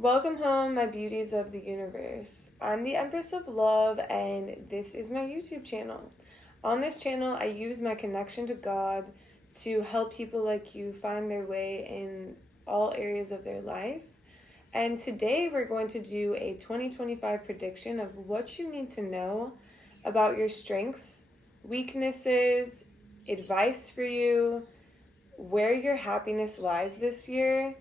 Welcome home, my beauties of the universe. I'm the Empress of Love, and this is my YouTube channel. On this channel, I use my connection to God to help people like you find their way in all areas of their life. And today we're going to do a 2025 prediction of what you need to know about your strengths, weaknesses, advice for you, where your happiness lies this year,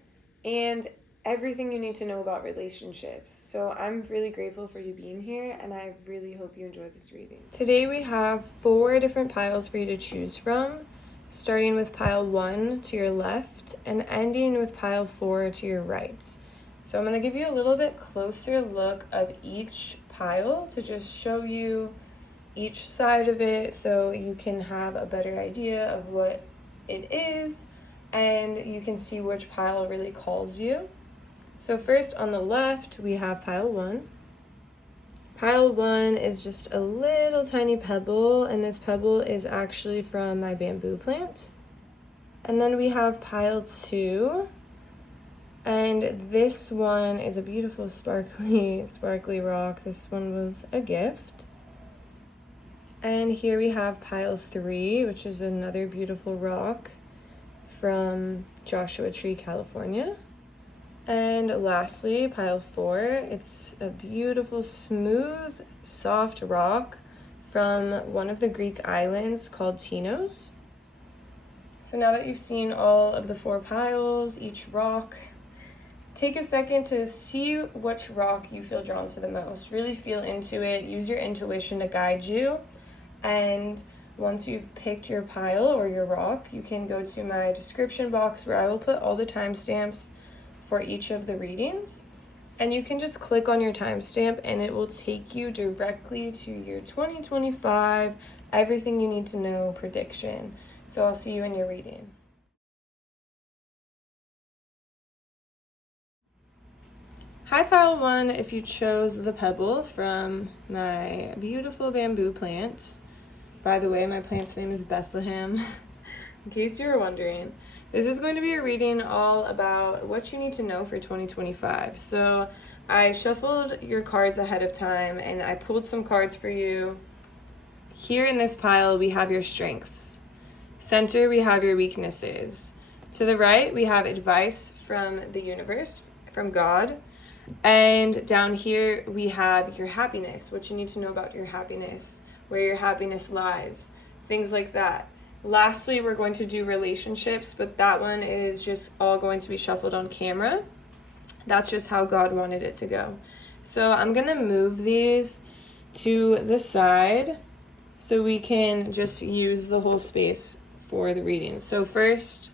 and everything you need to know about relationships. So I'm really grateful for you being here, and I really hope you enjoy this reading. Today we have 4 different piles for you to choose from, starting with pile 1 to your left and ending with pile 4 to your right. So I'm going to give you a little bit closer look of each pile to just show you each side of it so you can have a better idea of what it is and you can see which pile really calls you. So first on the left, we have pile 1. Pile 1 is just a little tiny pebble, and this pebble is actually from my bamboo plant. And then we have pile 2, and this one is a beautiful sparkly rock. This one was a gift. And here we have pile 3, which is another beautiful rock from Joshua Tree, California. And lastly, pile 4, it's a beautiful, smooth, soft rock from one of the Greek islands called Tinos. So now that you've seen all of the 4 piles, each rock, take a second to see which rock you feel drawn to the most. Really feel into it, use your intuition to guide you. And once you've picked your pile or your rock, you can go to my description box where I will put all the timestamps for each of the readings, and you can just click on your timestamp and it will take you directly to your 2025 everything you need to know prediction. So I'll see you in your reading. Hi pile 1, if you chose the pebble from my beautiful bamboo plant. By the way, my plant's name is Bethlehem, in case you were wondering. This is going to be a reading all about what you need to know for 2025. So I shuffled your cards ahead of time and I pulled some cards for you. Here in this pile, we have your strengths. Center, we have your weaknesses. To the right, we have advice from the universe, from God. And down here, we have your happiness, what you need to know about your happiness, where your happiness lies, things like that. Lastly, we're going to do relationships, but that one is just all going to be shuffled on camera. That's just how God wanted it to go. So I'm going to move these to the side so we can just use the whole space for the reading. So first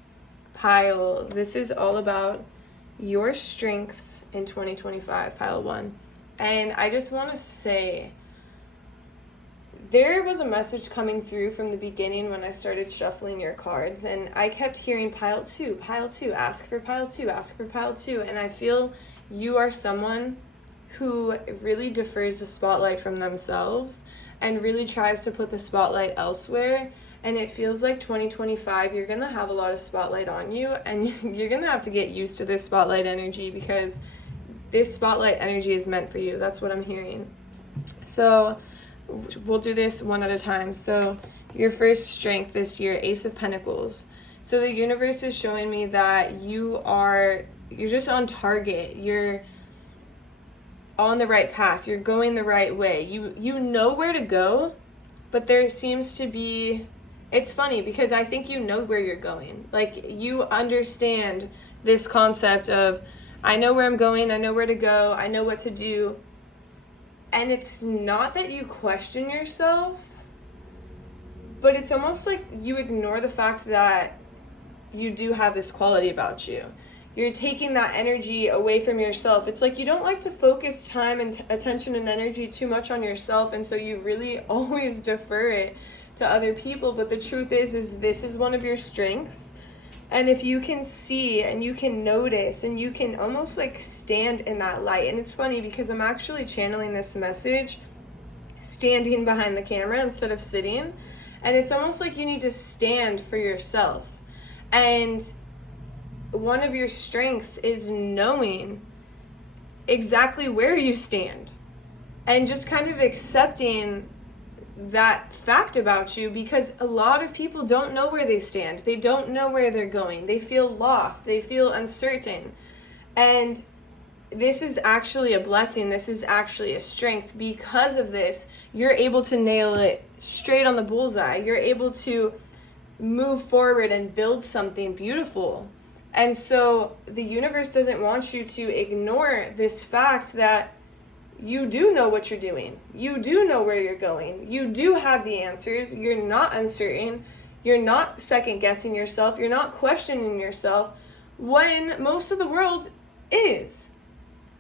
pile, this is all about your strengths in 2025, pile 1. And I just want to say, there was a message coming through from the beginning when I started shuffling your cards, and I kept hearing pile 2, ask for pile 2, ask for pile 2, and I feel you are someone who really defers the spotlight from themselves and really tries to put the spotlight elsewhere, and it feels like 2025, you're going to have a lot of spotlight on you, and you're going to have to get used to this spotlight energy because this spotlight energy is meant for you. That's what I'm hearing. So we'll do this one at a time. So your first strength this year, Ace of Pentacles. So the universe is showing me that you're just on target. You're on the right path. You're going the right way. You know where to go, but there seems to be, it's funny because I think you know where you're going. Like you understand this concept of, I know where I'm going, I know where to go, I know what to do. And it's not that you question yourself, but it's almost like you ignore the fact that you do have this quality about you. You're taking that energy away from yourself. It's like you don't like to focus time and attention and energy too much on yourself, and so you really always defer it to other people. But the truth is this is one of your strengths. And if you can see and you can notice and you can almost like stand in that light. And it's funny because I'm actually channeling this message standing behind the camera instead of sitting. And it's almost like you need to stand for yourself. And one of your strengths is knowing exactly where you stand, and just kind of accepting that fact about you, because a lot of people don't know where they stand. They don't know where they're going. They feel lost. They feel uncertain. And this is actually a blessing. This is actually a strength. Because of this, you're able to nail it straight on the bullseye. You're able to move forward and build something beautiful. And so the universe doesn't want you to ignore this fact that you do know what you're doing. You do know where you're going. You do have the answers. You're not uncertain. You're not second guessing yourself. You're not questioning yourself, when most of the world is.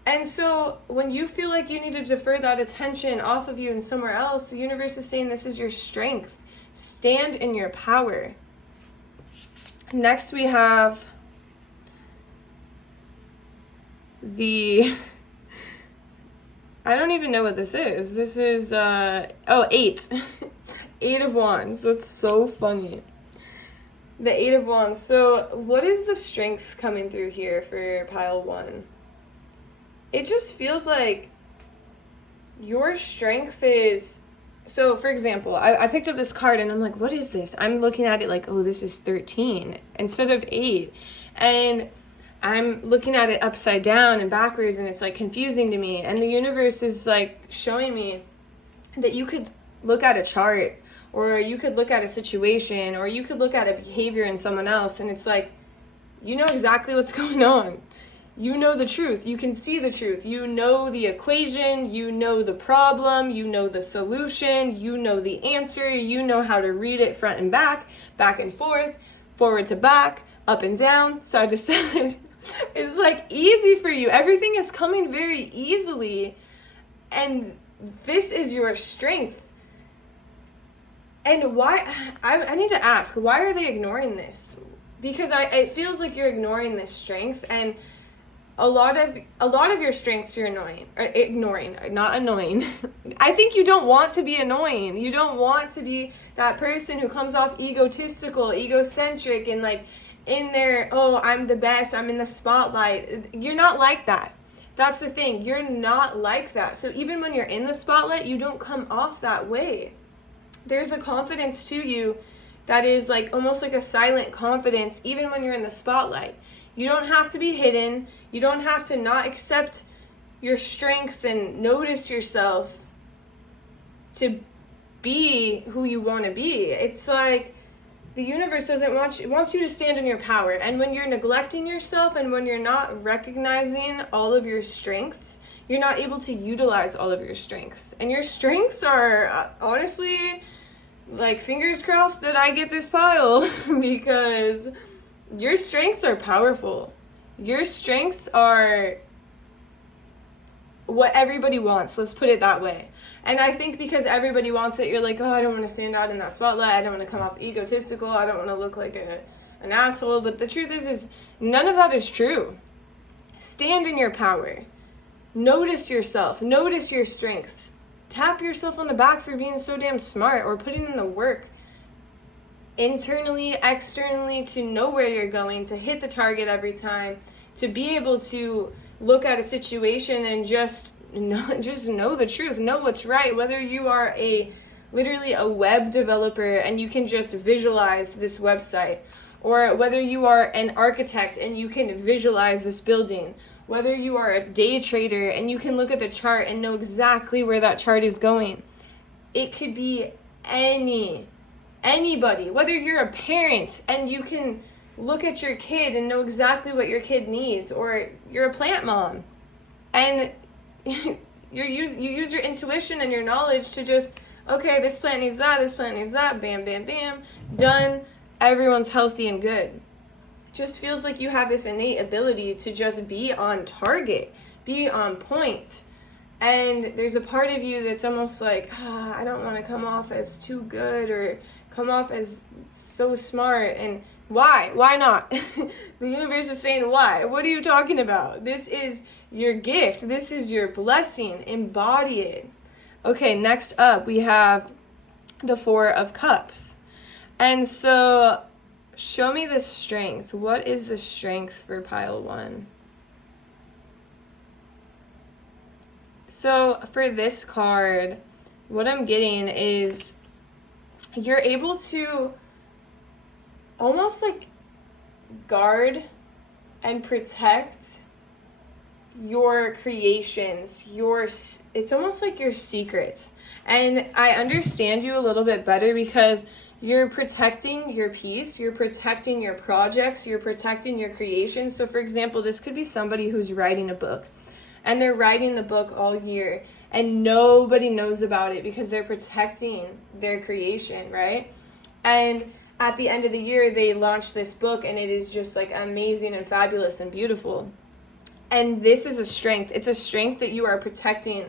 And so when you feel like you need to defer that attention off of you and somewhere else, the universe is saying this is your strength. Stand in your power. Next we have the... I don't even know what this is. This is, 8. 8 of Wands. That's so funny. The 8 of Wands. So what is the strength coming through here for pile 1? It just feels like your strength is... So, for example, I picked up this card and I'm like, what is this? I'm looking at it like, oh, this is 13 instead of 8. And I'm looking at it upside down and backwards, and it's like confusing to me. And the universe is like showing me that you could look at a chart, or you could look at a situation, or you could look at a behavior in someone else, and it's like, you know exactly what's going on. You know the truth. You can see the truth. You know the equation. You know the problem. You know the solution. You know the answer. You know how to read it front and back and forward to back, up and down, side to side. It's like easy for you. Everything is coming very easily. And this is your strength. And why, I need to ask, why are they ignoring this? Because it feels like you're ignoring this strength, and a lot of your strengths you're ignoring, not annoying. I think you don't want to be annoying. You don't want to be that person who comes off egotistical, egocentric, and like in there, oh, I'm the best, I'm in the spotlight. You're not like that. That's the thing. You're not like that. So even when you're in the spotlight, you don't come off that way. There's a confidence to you that is like almost like a silent confidence, even when you're in the spotlight. You don't have to be hidden. You don't have to not accept your strengths and notice yourself to be who you want to be. It's like the universe wants you to stand in your power. And when you're neglecting yourself and when you're not recognizing all of your strengths, you're not able to utilize all of your strengths. And your strengths are honestly, like, fingers crossed that I get this pile because your strengths are powerful. Your strengths are what everybody wants. Let's put it that way. And I think because everybody wants it, you're like, oh, I don't want to stand out in that spotlight. I don't want to come off egotistical. I don't want to look like an asshole. But the truth is none of that is true. Stand in your power. Notice yourself. Notice your strengths. Tap yourself on the back for being so damn smart or putting in the work internally, externally, to know where you're going, to hit the target every time, to be able to look at a situation and just know the truth, know what's right. Whether you are literally a web developer and you can just visualize this website, or whether you are an architect and you can visualize this building, whether you are a day trader and you can look at the chart and know exactly where that chart is going. It could be anybody, whether you're a parent and you can look at your kid and know exactly what your kid needs, or you're a plant mom and you use your intuition and your knowledge to just, okay, this plant needs that, bam, bam, bam, done. Everyone's healthy and good. Just feels like you have this innate ability to just be on target, be on point. And there's a part of you that's almost like, I don't want to come off as too good or come off as so smart. And why? Why not? The universe is saying, why? What are you talking about? This is your gift. This is your blessing. Embody it. Okay, next up we have the 4 of Cups. And so show me the strength. What is the strength for pile 1? So for this card, what I'm getting is you're able to almost like guard and protect your creations, it's almost like your secrets. And I understand you a little bit better because you're protecting your peace, you're protecting your projects, you're protecting your creations. So for example, this could be somebody who's writing a book and they're writing the book all year and nobody knows about it because they're protecting their creation, right? And at the end of the year, they launch this book and it is just like amazing and fabulous and beautiful. And this is a strength. It's a strength that you are protecting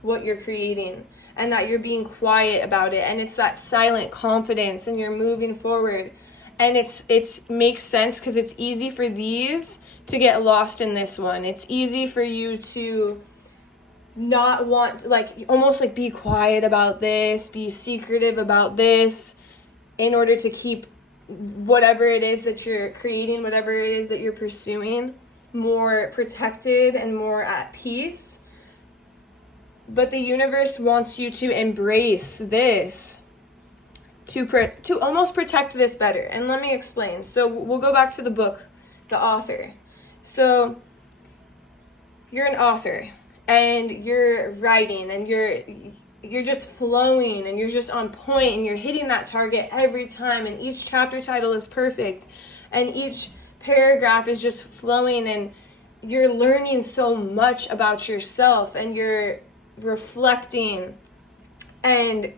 what you're creating and that you're being quiet about it. And it's that silent confidence and you're moving forward. And it's makes sense because it's easy for these to get lost in this one. It's easy for you to not want, like, almost like be quiet about this, be secretive about this in order to keep whatever it is that you're creating, whatever it is that you're pursuing, more protected and more at peace. But the universe wants you to embrace this, to almost protect this better. And let me explain. So we'll go back to the book, the author. So you're an author and you're writing and you're just flowing and you're just on point and you're hitting that target every time, and each chapter title is perfect and each paragraph is just flowing, and you're learning so much about yourself and you're reflecting. And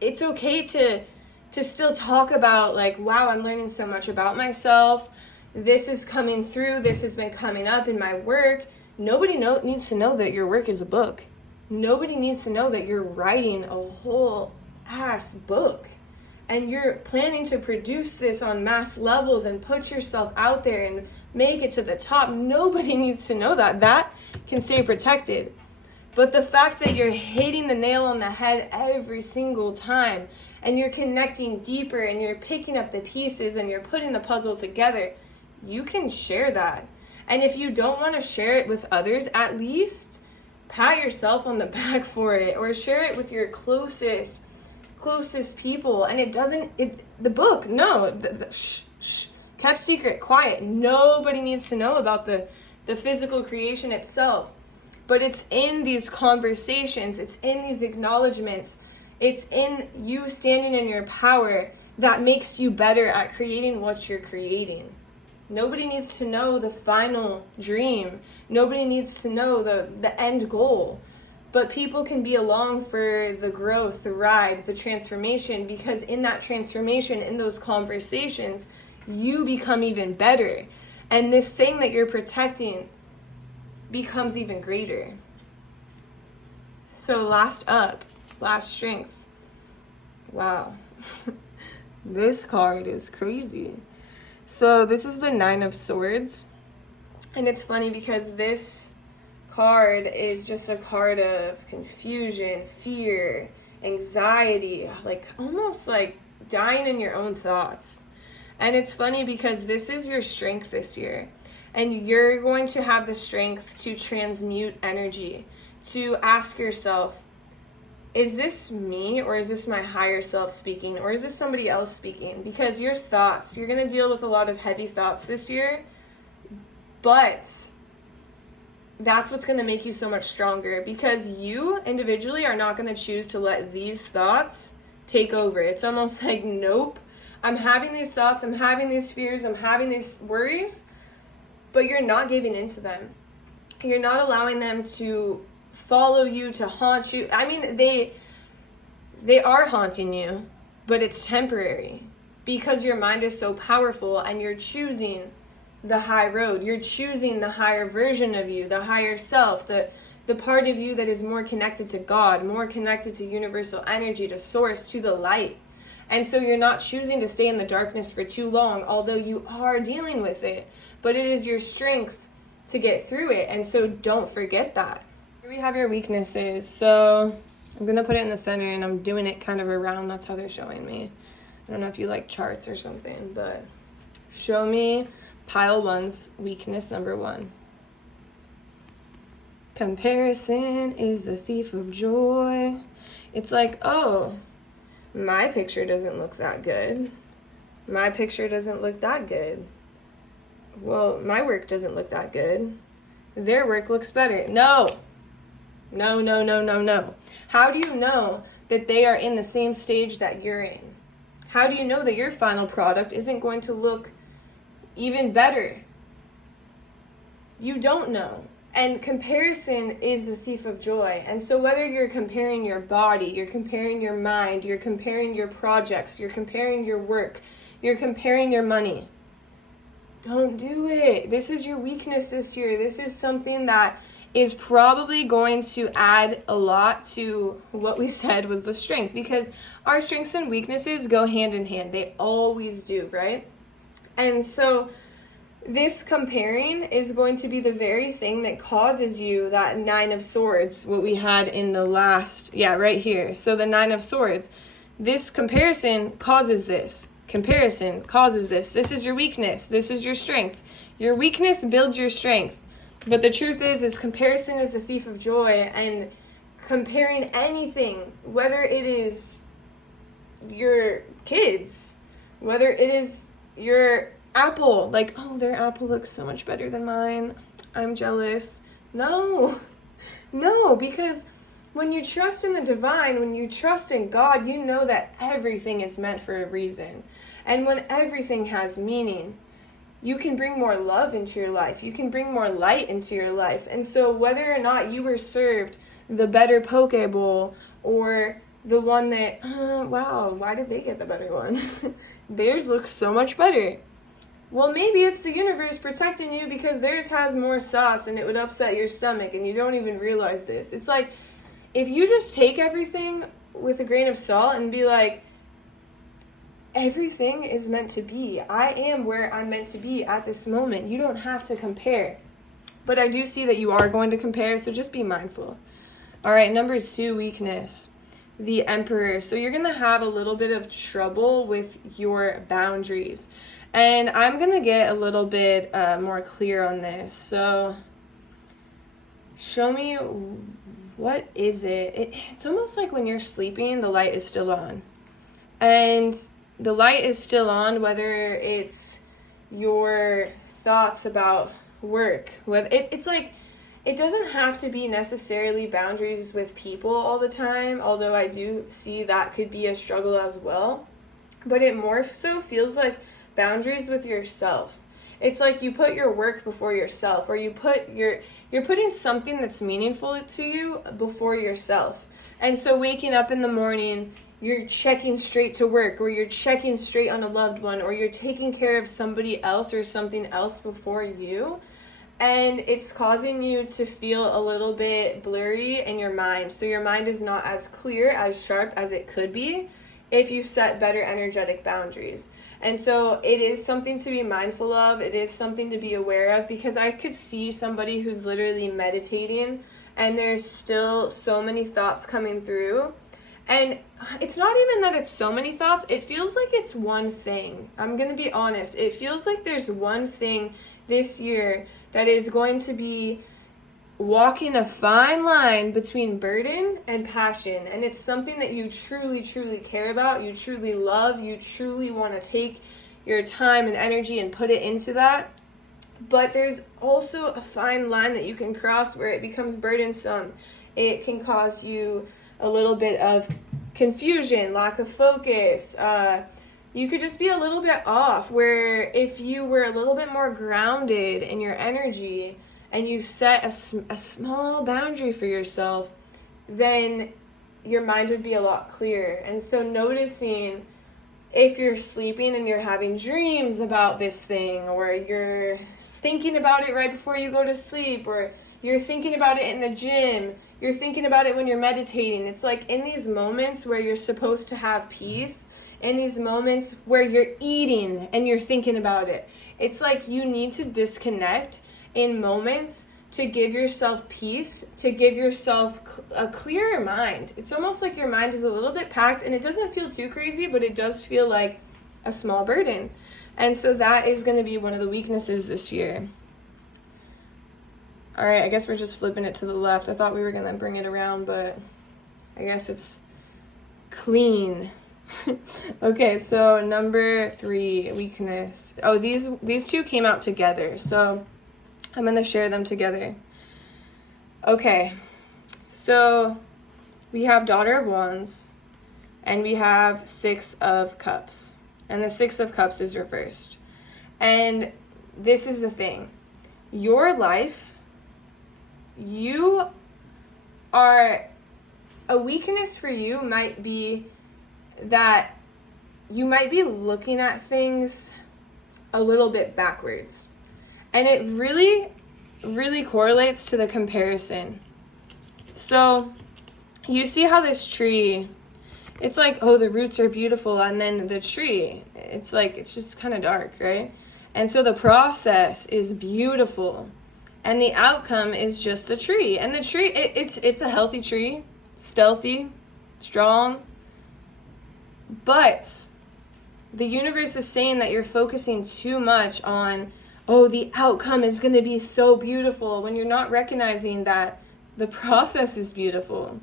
it's okay to still talk about, like, wow, I'm learning so much about myself. This is coming through. This has been coming up in my work. Nobody needs to know that your work is a book. Nobody needs to know that you're writing a whole ass book and you're planning to produce this on mass levels and put yourself out there and make it to the top. Nobody needs to know that. That can stay protected. But the fact that you're hitting the nail on the head every single time and you're connecting deeper and you're picking up the pieces and you're putting the puzzle together, you can share that. And if you don't want to share it with others, at least pat yourself on the back for it, or share it with your closest people. And the book, no, kept secret, quiet. Nobody needs to know about the physical creation itself. But it's in these conversations, it's in these acknowledgments, it's in you standing in your power that makes you better at creating what you're creating. Nobody needs to know the final dream. Nobody needs to know the end goal. But people can be along for the growth, the ride, the transformation, because in that transformation, in those conversations, you become even better. And this thing that you're protecting becomes even greater. So last strength. Wow. This card is crazy. So this is the 9 of Swords. And it's funny because this card is just a card of confusion, fear, anxiety, like almost like dying in your own thoughts. And it's funny because this is your strength this year. And you're going to have the strength to transmute energy, to ask yourself, is this me, or is this my higher self speaking, or is this somebody else speaking? Because your thoughts, you're going to deal with a lot of heavy thoughts this year, but that's what's going to make you so much stronger, because you individually are not going to choose to let these thoughts take over. It's almost like, nope, I'm having these thoughts, I'm having these fears, I'm having these worries, but you're not giving into them. You're not allowing them to follow you, to haunt you. I mean, they are haunting you, but it's temporary because your mind is so powerful and you're choosing the high road. You're choosing the higher version of you, the higher self, the part of you that is more connected to God, more connected to universal energy, to source, to the light. And so you're not choosing to stay in the darkness for too long, although you are dealing with it, but it is your strength to get through it. And so don't forget that. Here we have your weaknesses. So I'm going to put it in the center and I'm doing it kind of around. That's how they're showing me. I don't know if you like charts or something, but show me pile one's weakness number 1. Comparison is the thief of joy. It's like, oh, my picture doesn't look that good. My picture doesn't look that good. Well, my work doesn't look that good. Their work looks better. No. No, no, no, no, no. How do you know that they are in the same stage that you're in? How do you know that your final product isn't going to look even better? You don't know. And comparison is the thief of joy. And so whether you're comparing your body, you're comparing your mind, you're comparing your projects, you're comparing your work, you're comparing your money, don't do it. This is your weakness this year. This is something that is probably going to add a lot to what we said was the strength, because our strengths and weaknesses go hand in hand. They always do, right? And so this comparing is going to be the very thing that causes you that 9 of Swords, what we had in the last, right here. So the 9 of Swords, this comparison causes this. Comparison causes this. This is your weakness. This is your strength. Your weakness builds your strength. But the truth is comparison is the thief of joy, and comparing anything, whether it is your kids, whether it is your apple, like, oh, their apple looks so much better than mine, I'm jealous. No, because when you trust in the divine, when you trust in God, you know that everything is meant for a reason. And when everything has meaning, you can bring more love into your life. You can bring more light into your life. And so whether or not you were served the better poke bowl or the one that, wow, why did they get the better one? Theirs looks so much better. Well, maybe it's the universe protecting you because theirs has more sauce and it would upset your stomach and you don't even realize this. It's like, if you just take everything with a grain of salt and be like, everything is meant to be. I am where I'm meant to be at this moment. You don't have to compare. But I do see that you are going to compare, so just be mindful. All right, number 2, weakness. The Emperor. So you're going to have a little bit of trouble with your boundaries. And I'm going to get a little bit more clear on this. So show me, what is it? It's almost like when you're sleeping, the light is still on. And the light is still on, whether it's your thoughts about work. It's like, it doesn't have to be necessarily boundaries with people all the time, although I do see that could be a struggle as well. But it more so feels like boundaries with yourself. It's like you put your work before yourself, or you're putting something that's meaningful to you before yourself. And so waking up in the morning, you're checking straight to work, or you're checking straight on a loved one, or you're taking care of somebody else or something else before you. And it's causing you to feel a little bit blurry in your mind. So your mind is not as clear, as sharp as it could be if you set better energetic boundaries. And so it is something to be mindful of. It is something to be aware of, because I could see somebody who's literally meditating and there's still so many thoughts coming through. And it's not even that it's so many thoughts. It feels like it's one thing. I'm going to be honest. It feels like there's one thing this year that is going to be walking a fine line between burden and passion. And it's something that you truly, truly care about. You truly love. You truly want to take your time and energy and put it into that. But there's also a fine line that you can cross where it becomes burdensome. It can cause you a little bit of confusion, lack of focus. You could just be a little bit off, where if you were a little bit more grounded in your energy and you set a small boundary for yourself, then your mind would be a lot clearer. And so noticing if you're sleeping and you're having dreams about this thing, or you're thinking about it right before you go to sleep, or you're thinking about it in the gym, you're thinking about it when you're meditating. It's like in these moments where you're supposed to have peace, in these moments where you're eating and you're thinking about it, it's like you need to disconnect in moments to give yourself peace, to give yourself a clearer mind. It's almost like your mind is a little bit packed, and it doesn't feel too crazy, but it does feel like a small burden. And so that is going to be one of the weaknesses this year. All right, I guess we're just flipping it to the left. I thought we were going to bring it around, but I guess it's clean. Okay, so number 3, weakness. Oh, these two came out together, so I'm going to share them together. Okay, so we have Daughter of Wands, and we have 6 of Cups. And the 6 of Cups is reversed. And this is the thing. Your life, you are, a weakness for you might be that you might be looking at things a little bit backwards. And it really, really correlates to the comparison. So you see how this tree, it's like, oh, the roots are beautiful, and then the tree, it's like, it's just kind of dark, right? And so the process is beautiful, and the outcome is just the tree. And the tree, it's a healthy tree, stealthy, strong, but the universe is saying that you're focusing too much on, oh, the outcome is going to be so beautiful, when you're not recognizing that the process is beautiful.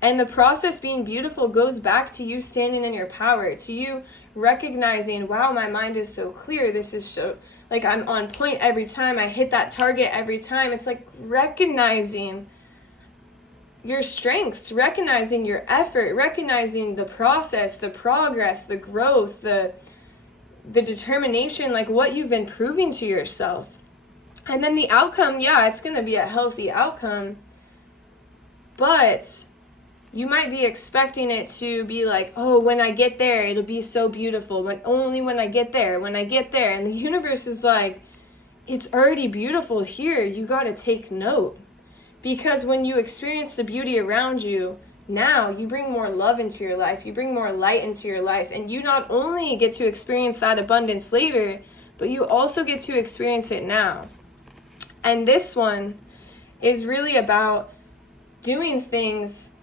And the process being beautiful goes back to you standing in your power, to you recognizing, wow, my mind is so clear. This is so, like, I'm on point every time. I hit that target every time. It's like recognizing your strengths, recognizing your effort, recognizing the process, the progress, the growth, the determination, like what you've been proving to yourself. And then the outcome, yeah, it's going to be a healthy outcome, but you might be expecting it to be like, oh, when I get there, it'll be so beautiful. When I get there. And the universe is like, it's already beautiful here. You got to take note. Because when you experience the beauty around you, now you bring more love into your life. You bring more light into your life. And you not only get to experience that abundance later, but you also get to experience it now. And this one is really about doing things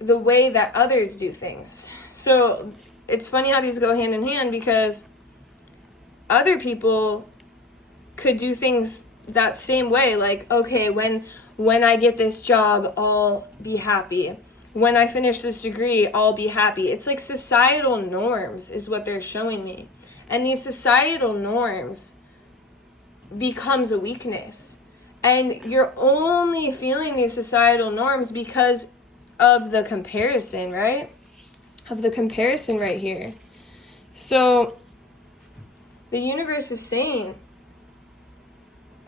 the way that others do things. So it's funny how these go hand in hand, because other people could do things that same way, like, okay, when I get this job, I'll be happy. When I finish this degree, I'll be happy. It's like societal norms is what they're showing me. And these societal norms becomes a weakness. And you're only feeling these societal norms because of the comparison, right? Of the comparison right here. So the universe is saying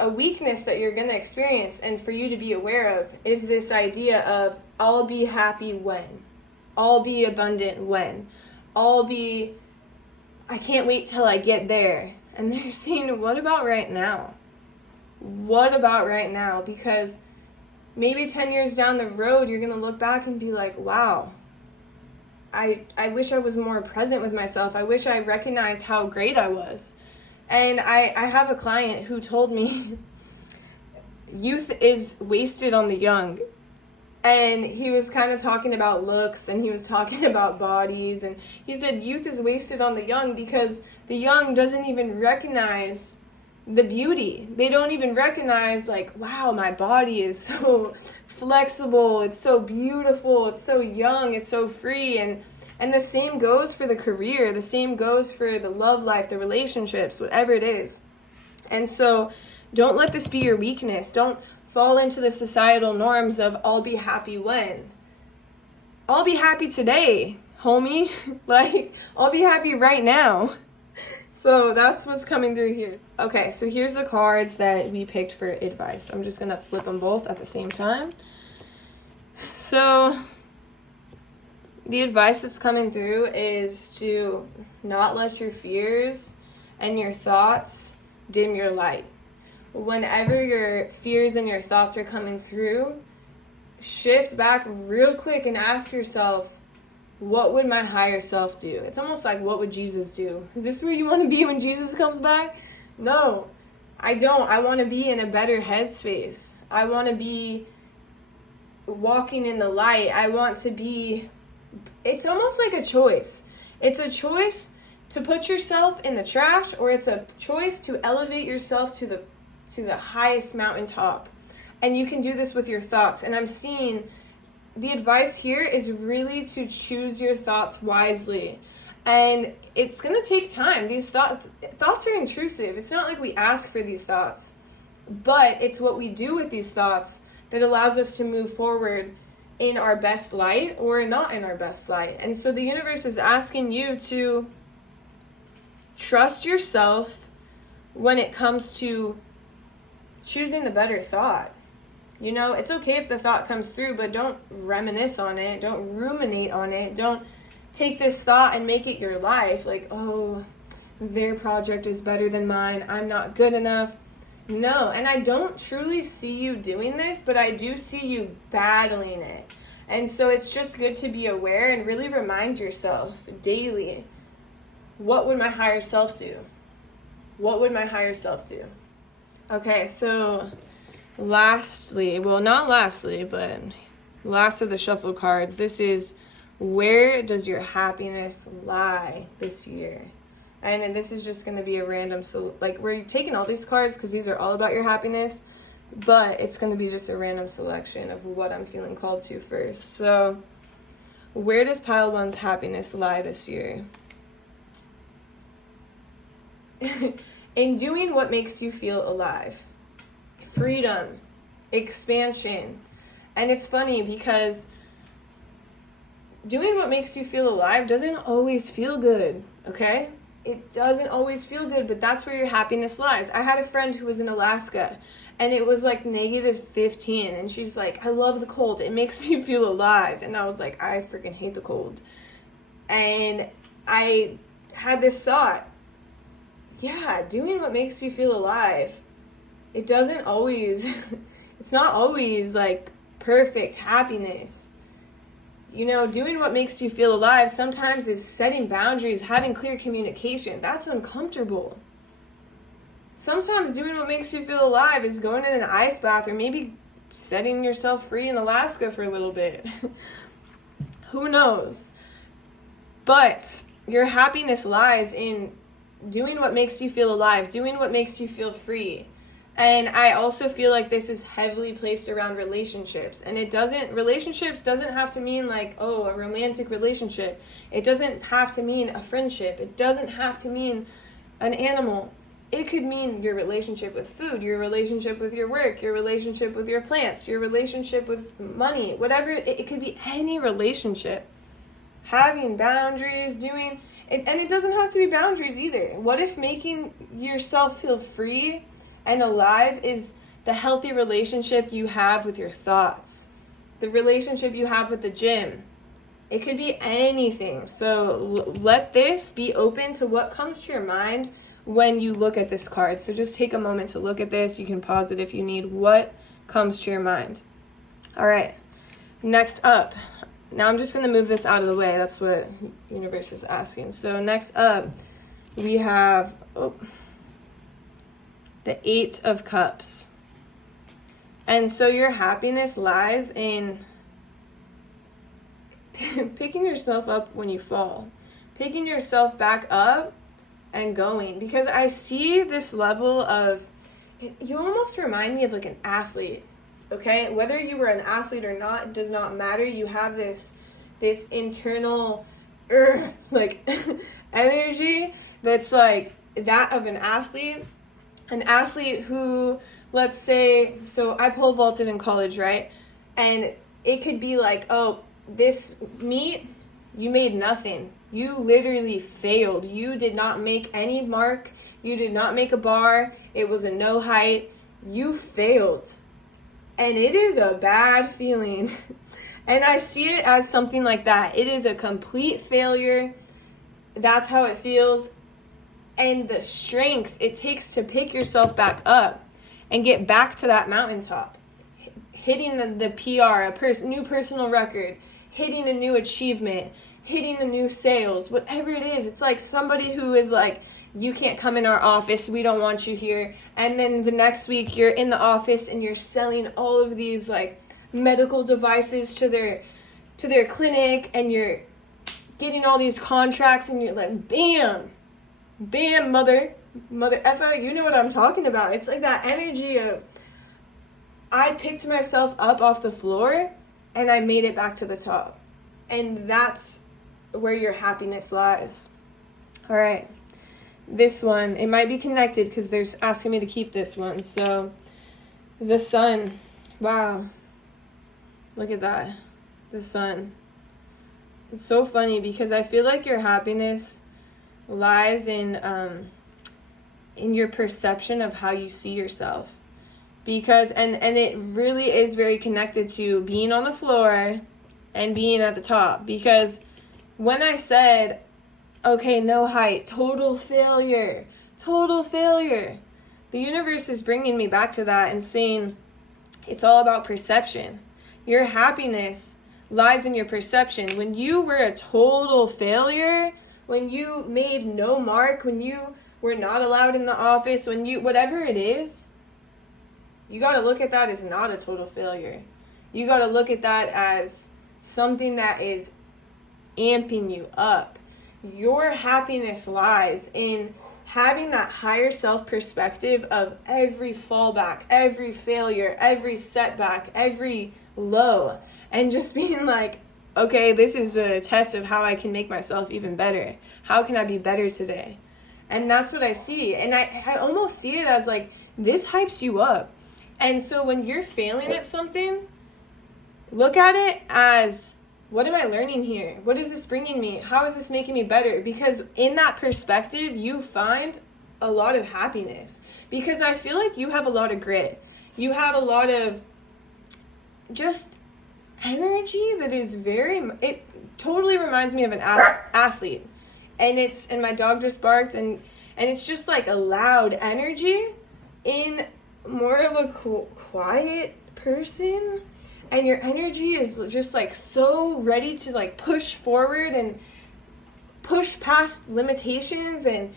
a weakness that you're going to experience and for you to be aware of is this idea of, I'll be happy when, I'll be abundant when, I can't wait till I get there. And they're saying, what about right now? What about right now? Because maybe 10 years down the road, you're going to look back and be like, wow, I wish I was more present with myself. I wish I recognized how great I was. And I have a client who told me youth is wasted on the young. And he was kind of talking about looks, and he was talking about bodies. And he said youth is wasted on the young because the young doesn't even recognize the beauty. They don't even recognize, like, wow, my body is so flexible, it's so beautiful, it's so young, it's so free. And the same goes for the career, the same goes for the love life, the relationships, whatever it is. And so don't let this be your weakness. Don't fall into the societal norms of, I'll be happy when. I'll be happy today, homie. Like, I'll be happy right now. So that's what's coming through here. Okay, so here's the cards that we picked for advice. I'm just going to flip them both at the same time. So the advice that's coming through is to not let your fears and your thoughts dim your light. Whenever your fears and your thoughts are coming through, shift back real quick and ask yourself, what would my higher self do? It's almost like, what would Jesus do? Is this where you want to be when Jesus comes back? No, I don't. I want to be in a better headspace. I want to be walking in the light. I want to be, it's almost like a choice. It's a choice to put yourself in the trash, or it's a choice to elevate yourself to the to the highest mountaintop. And you can do this with your thoughts. And I'm seeing the advice here is really to choose your thoughts wisely. And it's going to take time. These thoughts are intrusive. It's not like we ask for these thoughts, but it's what we do with these thoughts that allows us to move forward in our best light or not in our best light. And so the universe is asking you to trust yourself when it comes to choosing the better thought. You know, it's okay if the thought comes through, but don't reminisce on it. Don't ruminate on it. Don't take this thought and make it your life. Like, oh, their project is better than mine. I'm not good enough. No, and I don't truly see you doing this, but I do see you battling it. And so it's just good to be aware and really remind yourself daily, what would my higher self do? What would my higher self do? Okay, so lastly, well, not lastly, but last of the shuffled cards, this is, where does your happiness lie this year? And this is just going to be a random, so like we're taking all these cards because these are all about your happiness, but it's going to be just a random selection of what I'm feeling called to first. So where does pile one's happiness lie this year? In doing what makes you feel alive. Freedom, expansion. And it's funny because doing what makes you feel alive doesn't always feel good, okay? It doesn't always feel good, but that's where your happiness lies. I had a friend who was in Alaska, and it was like -15, and she's like, I love the cold. It makes me feel alive. And I was like, I freaking hate the cold. And I had this thought, yeah, doing what makes you feel alive, it doesn't always, it's not always like perfect happiness. You know, doing what makes you feel alive sometimes is setting boundaries, having clear communication. That's uncomfortable. Sometimes doing what makes you feel alive is going in an ice bath or maybe setting yourself free in Alaska for a little bit. Who knows? But your happiness lies in doing what makes you feel alive, doing what makes you feel free. And I also feel like this is heavily placed around relationships. And relationships doesn't have to mean like, oh, a romantic relationship. It doesn't have to mean a friendship. It doesn't have to mean an animal. It could mean your relationship with food, your relationship with your work, your relationship with your plants, your relationship with money, whatever. It could be any relationship. Having boundaries, and it doesn't have to be boundaries either. What if making yourself feel free and alive is the healthy relationship you have with your thoughts, the relationship you have with the gym? It could be anything. So let this be open to what comes to your mind when you look at this card. So just take a moment to look at this. You can pause it if you need. What comes to your mind? All right. Next up. Now I'm just going to move this out of the way. That's what universe is asking. So next up, we have the 8 of Cups. And so your happiness lies in picking yourself up when you fall, picking yourself back up and going. Because I see this level of, you almost remind me of like an athlete, okay? Whether you were an athlete or not does not matter. You have this internal like energy that's like that of an athlete. An athlete who, let's say, so I pole vaulted in college, right? And it could be like, oh, this meet, you made nothing. You literally failed. You did not make any mark. You did not make a bar. It was a no height. You failed. And it is a bad feeling. And I see it as something like that. It is a complete failure. That's how it feels. And the strength it takes to pick yourself back up and get back to that mountaintop. Hitting the PR, new personal record, hitting a new achievement, hitting a new sales, whatever it is. It's like somebody who is like, you can't come in our office, we don't want you here. And then the next week you're in the office and you're selling all of these like medical devices to their clinic, and you're getting all these contracts, and you're like, bam, mother, mother effa, you know what I'm talking about. It's like that energy of, I picked myself up off the floor and I made it back to the top. And that's where your happiness lies. All right. This one, it might be connected because they're asking me to keep this one. So the sun. Wow. Look at that. The sun. It's so funny because I feel like your happiness lies in your perception of how you see yourself. Because, and it really is very connected to being on the floor and being at the top. Because when I said, okay, no height, total failure, the universe is bringing me back to that and saying it's all about perception. Your happiness lies in your perception. When you were a total failure, when you made no mark, when you were not allowed in the office, when you, whatever it is, you got to look at that as not a total failure. You got to look at that as something that is amping you up. Your happiness lies in having that higher self perspective of every fallback, every failure, every setback, every low, and just being like, okay, this is a test of how I can make myself even better. How can I be better today? And that's what I see. And I almost see it as like, this hypes you up. And so when you're failing at something, look at it as, what am I learning here? What is this bringing me? How is this making me better? Because in that perspective, you find a lot of happiness. Because I feel like you have a lot of grit. You have a lot of just energy that is it totally reminds me of an athlete. And my dog just barked, and it's just like a loud energy in more of a quiet person. And your energy is just like so ready to like push forward and push past limitations and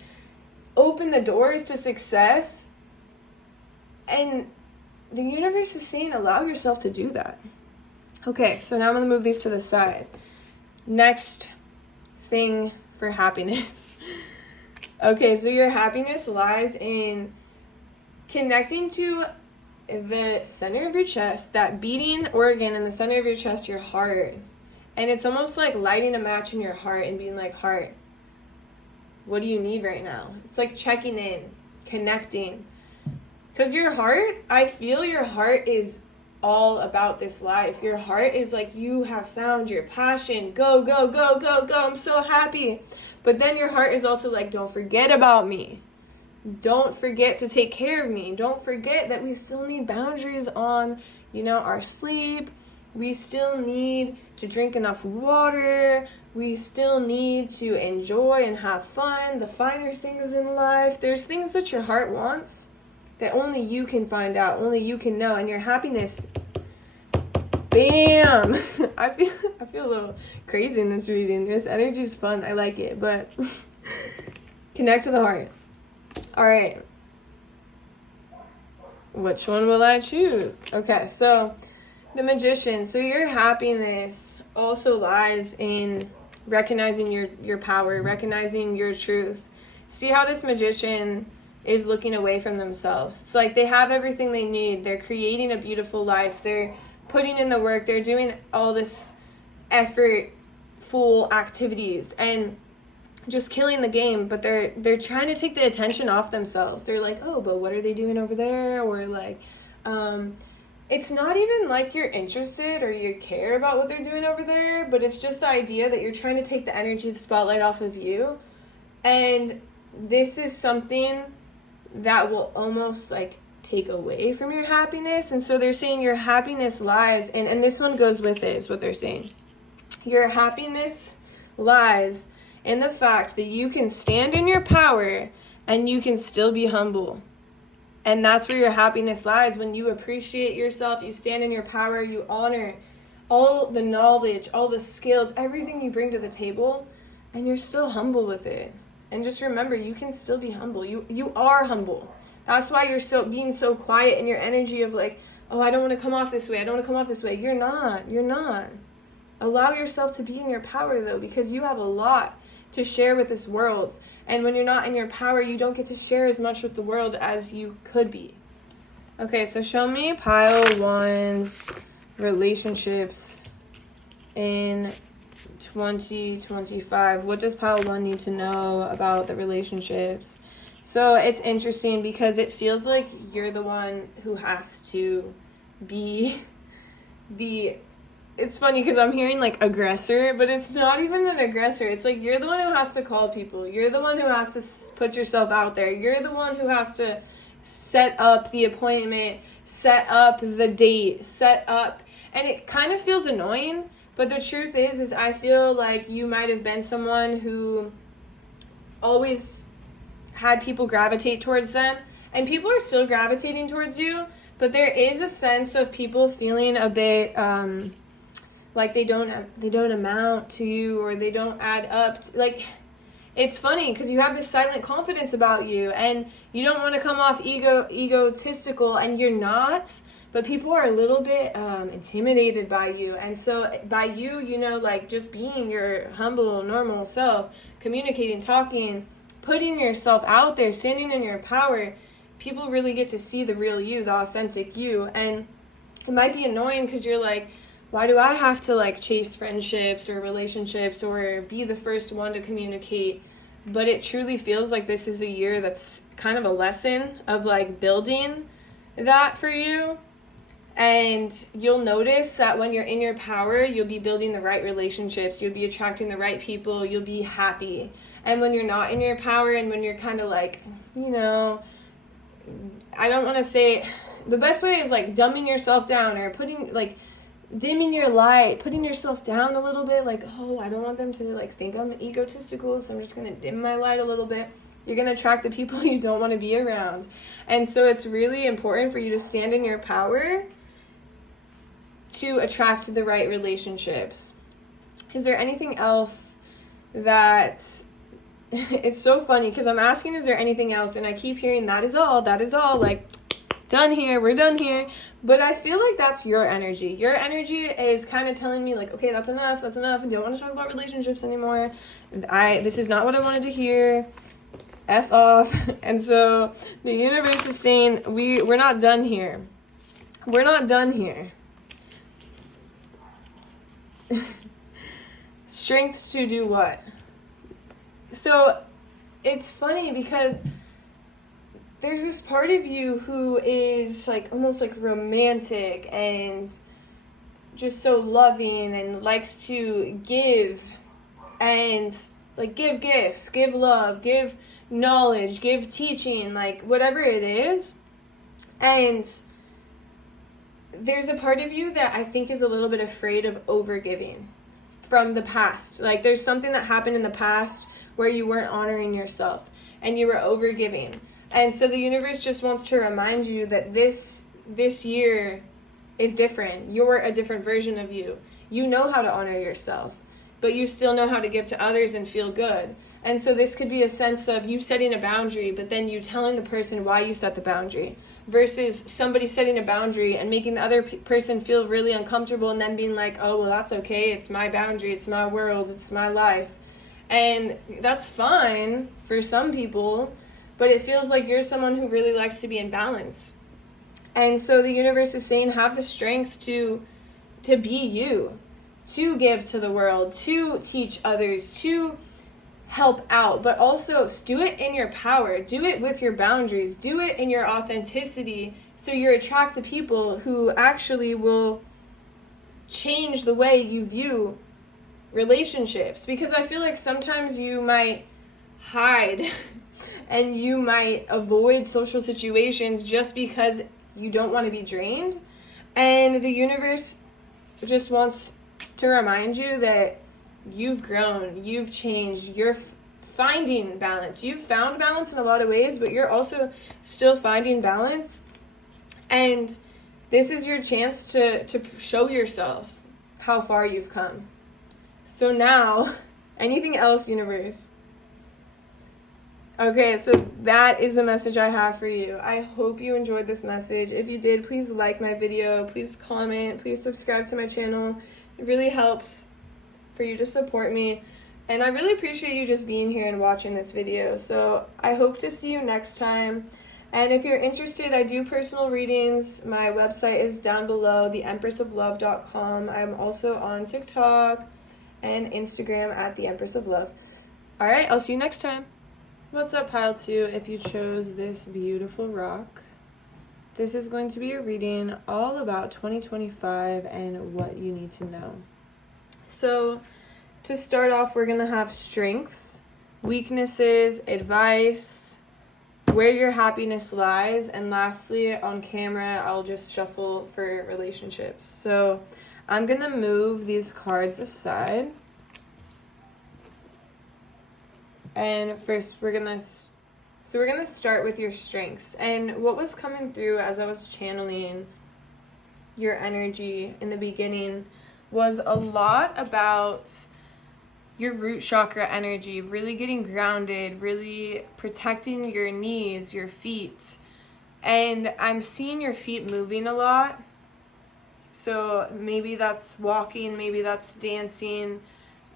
open the doors to success. And the universe is saying, allow yourself to do that. Okay, so now I'm going to move these to the side. Next thing for happiness. Okay, so your happiness lies in connecting to the center of your chest, that beating organ in the center of your chest, your heart. And it's almost like lighting a match in your heart and being like, heart, what do you need right now? It's like checking in, connecting. Because your heart, I feel your heart is all about this life. Your heart is like, you have found your passion. Go, go, go, go, go. I'm so happy. But then your heart is also like, don't forget about me. Don't forget to take care of me. Don't forget that we still need boundaries on, our sleep. We still need to drink enough water. We still need to enjoy and have fun, the finer things in life. There's things that your heart wants that only you can find out, only you can know. And your happiness, bam! I feel a little crazy in this reading. This energy is fun. I like it, but connect to the heart. All right. Which one will I choose? Okay, so the Magician. So your happiness also lies in recognizing your power, recognizing your truth. See how this Magician is looking away from themselves. It's like they have everything they need. They're creating a beautiful life. They're putting in the work. They're doing all this effortful activities and just killing the game, but they're trying to take the attention off themselves. They're like, oh, but what are they doing over there? Or like, it's not even like you're interested or you care about what they're doing over there, but it's just the idea that you're trying to take the energy, the spotlight off of you. And this is something that will almost like take away from your happiness. And so they're saying your happiness lies, and this one goes with it, is what they're saying. Your happiness lies in the fact that you can stand in your power and you can still be humble. And that's where your happiness lies. When you appreciate yourself, you stand in your power, you honor all the knowledge, all the skills, everything you bring to the table, and you're still humble with it. And just remember, you can still be humble. You are humble. That's why you're being so quiet in your energy of like, oh, I don't want to come off this way. I don't want to come off this way. You're not. Allow yourself to be in your power though, because you have a lot. to share with this world. And when you're not in your power, you don't get to share as much with the world as you could be. Okay, so show me pile one's relationships in 2025. What does pile one need to know about the relationships? So it's interesting because it feels like you're the one who has to be it's funny because I'm hearing like aggressor, but it's not even an aggressor. It's like you're the one who has to call people. You're the one who has to put yourself out there. You're the one who has to set up the appointment, set up the date, and it kind of feels annoying, but the truth is I feel like you might have been someone who always had people gravitate towards them, and people are still gravitating towards you, but there is a sense of people feeling a bit like they don't amount to you, or they don't add up to, like, it's funny because you have this silent confidence about you, and you don't want to come off egotistical, and you're not, but people are a little bit intimidated by you. And so by you, like just being your humble, normal self, communicating, talking, putting yourself out there, standing in your power, people really get to see the real you, the authentic you. And it might be annoying because you're like, why do I have to like chase friendships or relationships or be the first one to communicate? But it truly feels like this is a year that's kind of a lesson of like building that for you. And you'll notice that when you're in your power, you'll be building the right relationships. You'll be attracting the right people. You'll be happy. And when you're not in your power, and when you're kind of like, I don't want to say, the best way is like dumbing yourself down, or dimming your light, putting yourself down a little bit, like, oh, I don't want them to like think I'm egotistical, so I'm just going to dim my light a little bit. You're going to attract the people you don't want to be around. And so it's really important for you to stand in your power to attract the right relationships. Is there anything else that... It's so funny because I'm asking, is there anything else? And I keep hearing, that is all, like, done here, we're done here. But I feel like that's your energy. Your energy is kind of telling me like, okay, that's enough, I don't want to talk about relationships anymore. This is not what I wanted to hear. F off. And so the universe is saying, we're not done here. We're not done here. Strengths to do what? So it's funny because there's this part of you who is like almost like romantic and just so loving and likes to give, and like give gifts, give love, give knowledge, give teaching, like whatever it is. And there's a part of you that I think is a little bit afraid of overgiving from the past. Like there's something that happened in the past where you weren't honoring yourself and you were overgiving. And so the universe just wants to remind you that this year is different. You're a different version of you. You know how to honor yourself, but you still know how to give to others and feel good. And so this could be a sense of you setting a boundary, but then you telling the person why you set the boundary, versus somebody setting a boundary and making the other person feel really uncomfortable and then being like, oh, well, that's okay. It's my boundary. It's my world. It's my life. And that's fine for some people, but it feels like you're someone who really likes to be in balance. And so the universe is saying, have the strength to be you, to give to the world, to teach others, to help out, but also do it in your power, do it with your boundaries, do it in your authenticity, so you attract the people who actually will change the way you view relationships. Because I feel like sometimes you might hide and you might avoid social situations just because you don't want to be drained. And the universe just wants to remind you that you've grown, you've changed, you're finding balance. You've found balance in a lot of ways, but you're also still finding balance. And this is your chance to show yourself how far you've come. So now, anything else, universe? Okay, so that is the message I have for you. I hope you enjoyed this message. If you did, please like my video, please comment, please subscribe to my channel. It really helps for you to support me. And I really appreciate you just being here and watching this video. So I hope to see you next time. And if you're interested, I do personal readings. My website is down below, theempressoflove.com. I'm also on TikTok and Instagram at the Empress of Love. All right, I'll see you next time. What's up, Pile 2? If you chose this beautiful rock, this is going to be a reading all about 2025 and what you need to know. So to start off, we're going to have strengths, weaknesses, advice, where your happiness lies, and lastly, on camera, I'll just shuffle for relationships. So I'm going to move these cards aside. And first, we're going to start with your strengths. And what was coming through as I was channeling your energy in the beginning was a lot about your root chakra energy, really getting grounded, really protecting your knees, your feet. And I'm seeing your feet moving a lot. So maybe that's walking, maybe that's dancing,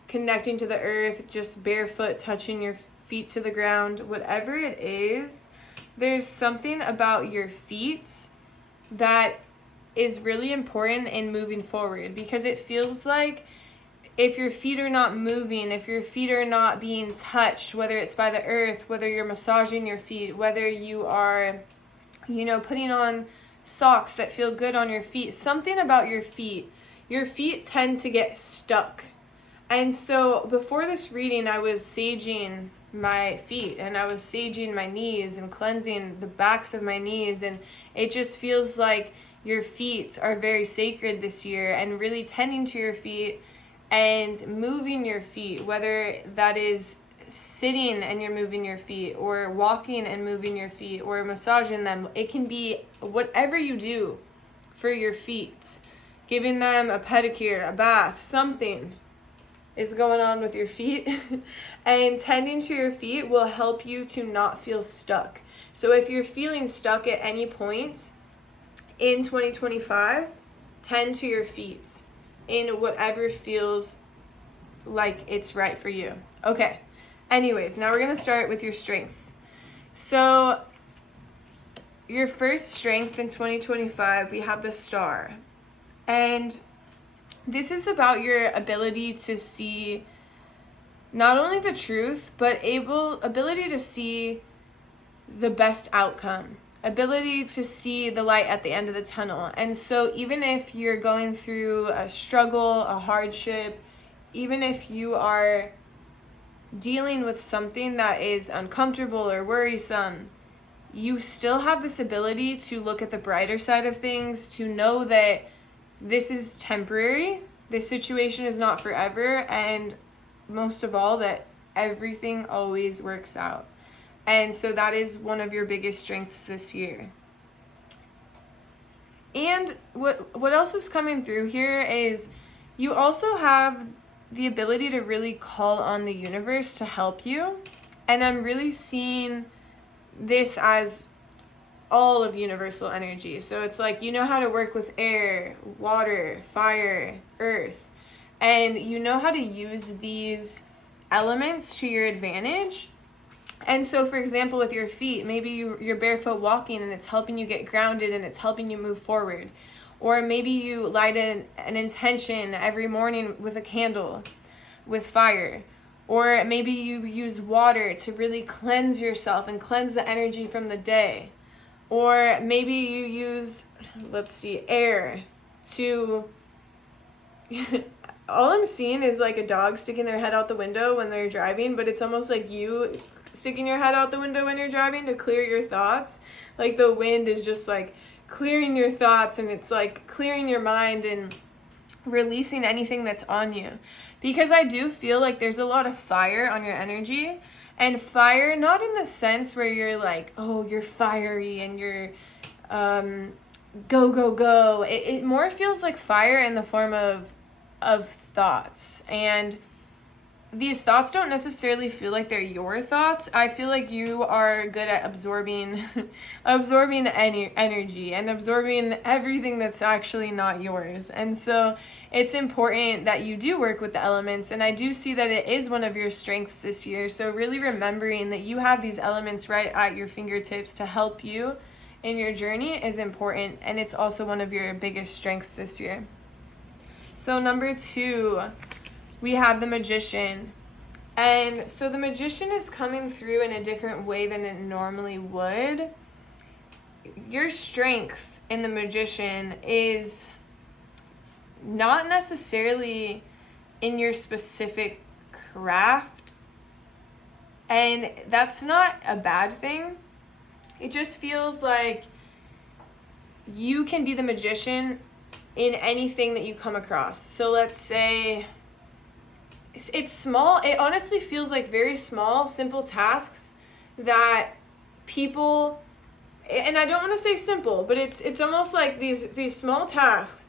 connecting to the earth, just barefoot, touching your feet to the ground. Whatever it is, there's something about your feet that is really important in moving forward, because it feels like if your feet are not moving, if your feet are not being touched, whether it's by the earth, whether you're massaging your feet, whether you are, putting on socks that feel good on your feet, something about your feet tend to get stuck. And so before this reading, I was saging my feet and I was saging my knees and cleansing the backs of my knees. And it just feels like your feet are very sacred this year, and really tending to your feet and moving your feet, whether that is sitting and you're moving your feet, or walking and moving your feet, or massaging them. It can be whatever you do for your feet, giving them a pedicure, a bath, something is going on with your feet. And tending to your feet will help you to not feel stuck. So if you're feeling stuck at any point in 2025, tend to your feet in whatever feels like it's right for you. Okay. Anyways, now we're going to start with your strengths. So your first strength in 2025, we have the Star. And this is about your ability to see not only the truth, but ability to see the best outcome, ability to see the light at the end of the tunnel. And so even if you're going through a struggle, a hardship, even if you are dealing with something that is uncomfortable or worrisome, you still have this ability to look at the brighter side of things, to know that this is temporary, this situation is not forever, and most of all, that everything always works out. And so that is one of your biggest strengths this year. And what else is coming through here is you also have the ability to really call on the universe to help you. And I'm really seeing this as all of universal energy. So it's like, you know how to work with air, water, fire, earth, and you know how to use these elements to your advantage. And so, for example, with your feet, maybe you're barefoot walking and it's helping you get grounded and it's helping you move forward. Or maybe you light an intention every morning with a candle, with fire. Or maybe you use water to really cleanse yourself and cleanse the energy from the day. Or maybe you use, air to... All I'm seeing is like a dog sticking their head out the window when they're driving, but it's almost like you sticking your head out the window when you're driving to clear your thoughts. Like the wind is just like clearing your thoughts, and it's like clearing your mind and releasing anything that's on you. Because I do feel like there's a lot of fire on your energy, and fire not in the sense where you're like, oh, you're fiery and you're go. It more feels like fire in the form of thoughts. And these thoughts don't necessarily feel like they're your thoughts. I feel like you are good at absorbing any energy and absorbing everything that's actually not yours. And so it's important that you do work with the elements, and I do see that it is one of your strengths this year. So really remembering that you have these elements right at your fingertips to help you in your journey is important, and it's also one of your biggest strengths this year. So number 2, we have the Magician. And so the Magician is coming through in a different way than it normally would. Your strength in the Magician is not necessarily in your specific craft. And that's not a bad thing. It just feels like you can be the magician in anything that you come across. So let's say it's small. It honestly feels like very small, simple tasks that people, and I don't want to say simple, but it's almost like these small tasks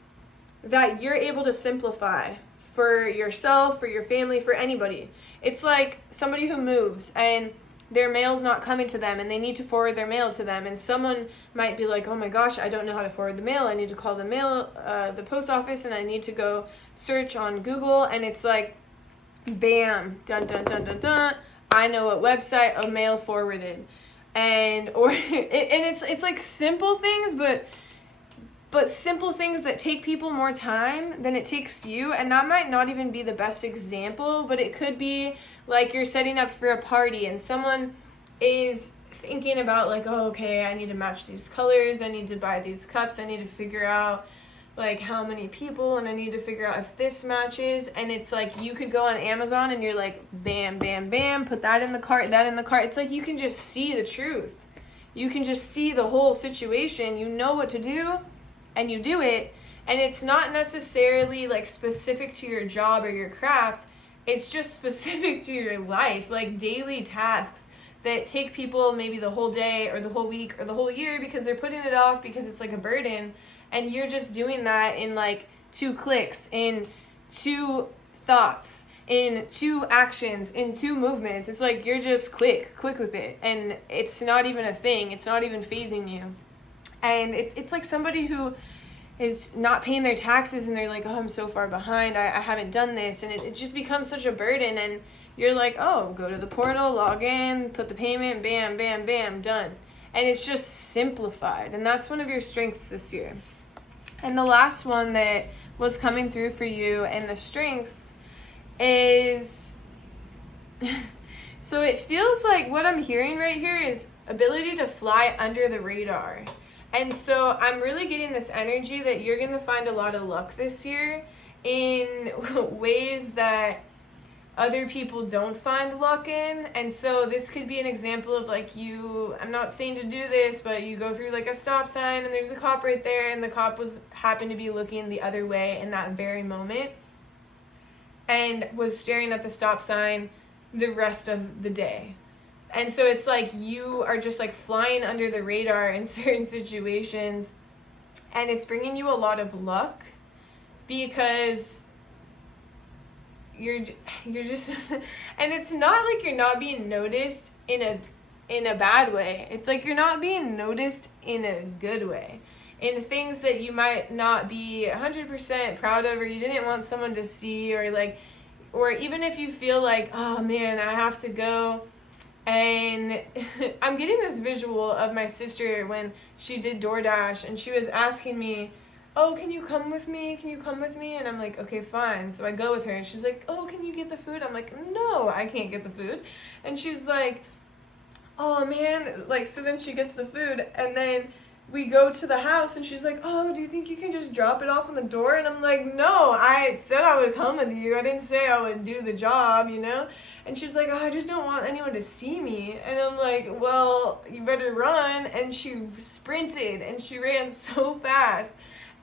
that you're able to simplify for yourself, for your family, for anybody. It's like somebody who moves and their mail's not coming to them and they need to forward their mail to them, and someone might be like, oh my gosh, I don't know how to forward the mail. I need to call the post office, and I need to go search on Google, and it's like, bam, dun dun dun dun dun, I know what website, a mail forwarded. And it's like simple things, but simple things that take people more time than it takes you. And that might not even be the best example, but it could be like you're setting up for a party and someone is thinking about like, oh, okay, I need to match these colors, I need to buy these cups, I need to figure out like how many people, and I need to figure out if this matches. And it's like you could go on Amazon and you're like, bam, bam, bam, put that in the cart, that in the cart. It's like you can just see the truth. You can just see the whole situation. You know what to do, and you do it. And it's not necessarily like specific to your job or your craft. It's just specific to your life, like daily tasks that take people maybe the whole day or the whole week or the whole year because they're putting it off because it's like a burden. And you're just doing that in like 2 clicks, in 2 thoughts, in 2 actions, in 2 movements. It's like you're just quick with it. And it's not even a thing. It's not even phasing you. And it's like somebody who is not paying their taxes and they're like, oh, I'm so far behind. I haven't done this. And it just becomes such a burden. And you're like, oh, go to the portal, log in, put the payment, bam, bam, bam, done. And it's just simplified. And that's one of your strengths this year. And the last one that was coming through for you and the strengths is, so it feels like what I'm hearing right here is ability to fly under the radar. And so I'm really getting this energy that you're going to find a lot of luck this year in ways that other people don't find luck in. And so this could be an example of like I'm not saying to do this, but you go through like a stop sign and there's a cop right there, and the cop happened to be looking the other way in that very moment and was staring at the stop sign the rest of the day. And so it's like you are just like flying under the radar in certain situations, and it's bringing you a lot of luck because you're just and it's not like you're not being noticed in a bad way. It's like you're not being noticed in a good way, in things that you might not be 100% proud of, or you didn't want someone to see, or even if you feel like, oh man, I have to go. And I'm getting this visual of my sister when she did DoorDash, and she was asking me, oh, can you come with me? Can you come with me? And I'm like, okay, fine. So I go with her, and she's like, oh, can you get the food? I'm like, no, I can't get the food. And she's like, oh, man. Like, so then she gets the food, and then we go to the house, and she's like, oh, do you think you can just drop it off on the door? And I'm like, no, I said I would come with you. I didn't say I would do the job, you know? And she's like, oh, I just don't want anyone to see me. And I'm like, well, you better run. And she sprinted, and she ran so fast.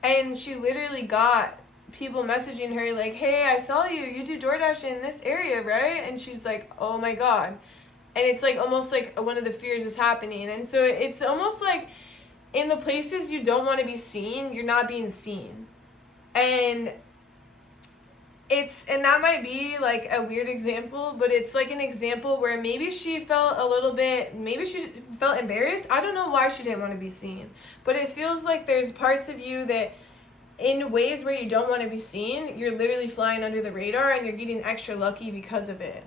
And she literally got people messaging her like, hey, I saw you. You do DoorDash in this area, right? And she's like, oh, my God. And it's like almost like one of the fears is happening. And so it's almost like in the places you don't want to be seen, you're not being seen. And and that might be like a weird example, but it's like an example where maybe she felt maybe she felt embarrassed. I don't know why she didn't want to be seen, but it feels like there's parts of you that in ways where you don't want to be seen, you're literally flying under the radar and you're getting extra lucky because of it.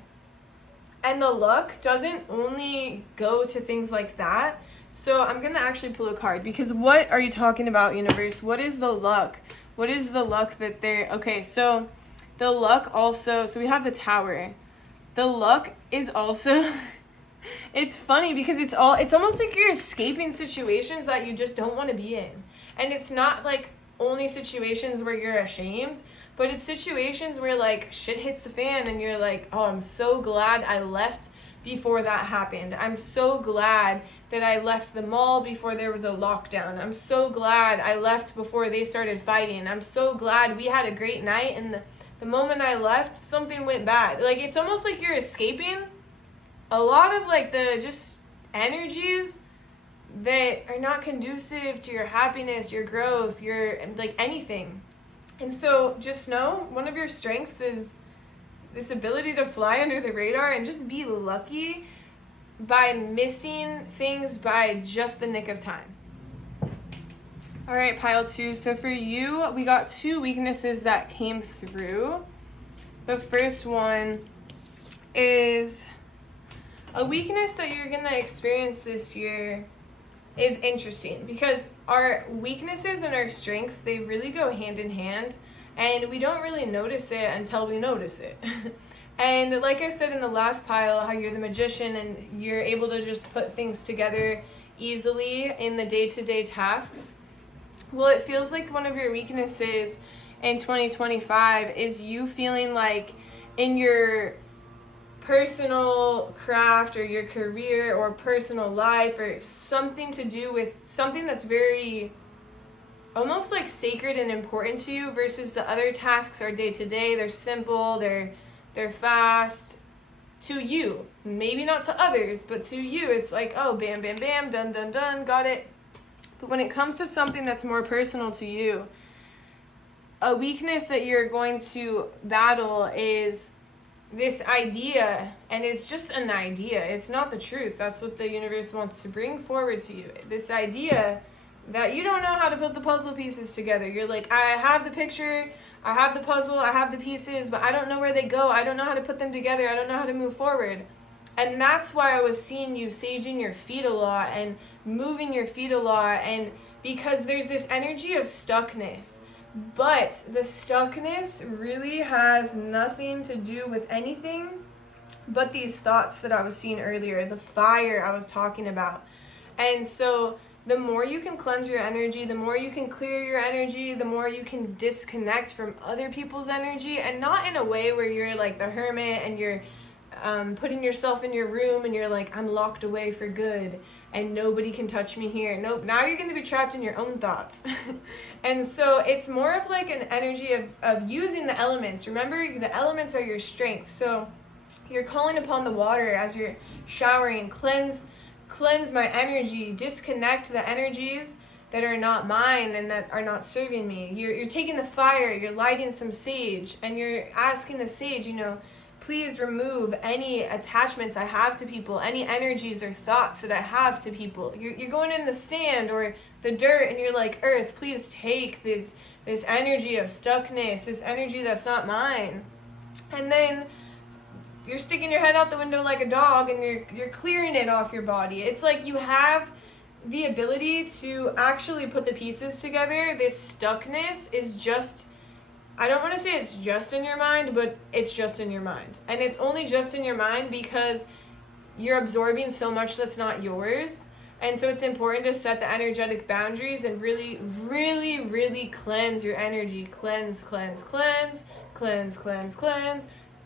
And the luck doesn't only go to things like that. So I'm going to actually pull a card, because what are you talking about, universe? What is the luck? What is the luck that they're... Okay, so the luck also... So we have the Tower. The luck is also... It's funny because it's almost like you're escaping situations that you just don't want to be in. And it's not like only situations where you're ashamed, but it's situations where like shit hits the fan and you're like, oh, I'm so glad I left before that happened. I'm so glad that I left the mall before there was a lockdown. I'm so glad I left before they started fighting. I'm so glad we had a great night, and the moment I left, something went bad. Like, it's almost like you're escaping a lot of like the just energies that are not conducive to your happiness, your growth, your like anything. And so just know one of your strengths is this ability to fly under the radar and just be lucky by missing things by just the nick of time. All right, pile 2. So for you, we got 2 weaknesses that came through. The first one is a weakness that you're going to experience this year is interesting, because our weaknesses and our strengths, they really go hand in hand, and we don't really notice it until we notice it. And like I said in the last pile, how you're the magician and you're able to just put things together easily in the day-to-day tasks. Well, it feels like one of your weaknesses in 2025 is you feeling like in your personal craft or your career or personal life or something to do with something that's very almost like sacred and important to you, versus the other tasks are day to day. They're simple, they're fast to you, maybe not to others, but to you it's like, oh, bam bam bam, done done done, got it. But when it comes to something that's more personal to you, a weakness that you're going to battle is this idea, and it's just an idea. It's not the truth. That's what the universe wants to bring forward to you. This idea that you don't know how to put the puzzle pieces together. You're like, I have the picture, I have the puzzle, I have the pieces, but I don't know where they go. I don't know how to put them together. I don't know how to move forward. And that's why I was seeing you saging your feet a lot and moving your feet a lot, and because there's this energy of stuckness. But the stuckness really has nothing to do with anything but these thoughts that I was seeing earlier, the fire I was talking about. And so the more you can cleanse your energy, the more you can clear your energy, the more you can disconnect from other people's energy, and not in a way where you're like the hermit and you're putting yourself in your room and you're like, I'm locked away for good and nobody can touch me here. Nope, now you're going to be trapped in your own thoughts. And so it's more of like an energy of using the elements. Remember, the elements are your strength. So you're calling upon the water as you're showering. Cleanse my energy, disconnect the energies that are not mine and that are not serving me. You're taking the fire, you're lighting some sage, and you're asking the sage, please remove any attachments I have to people, any energies or thoughts that I have to people. You're going in the sand or the dirt and you're like, Earth, please take this energy of stuckness, this energy that's not mine. And then you're sticking your head out the window like a dog and you're clearing it off your body. It's like you have the ability to actually put the pieces together. This stuckness is just, I don't want to say it's just in your mind, but it's just in your mind. And it's only just in your mind because you're absorbing so much that's not yours. And so it's important to set the energetic boundaries and really, really, really cleanse your energy. Cleanse.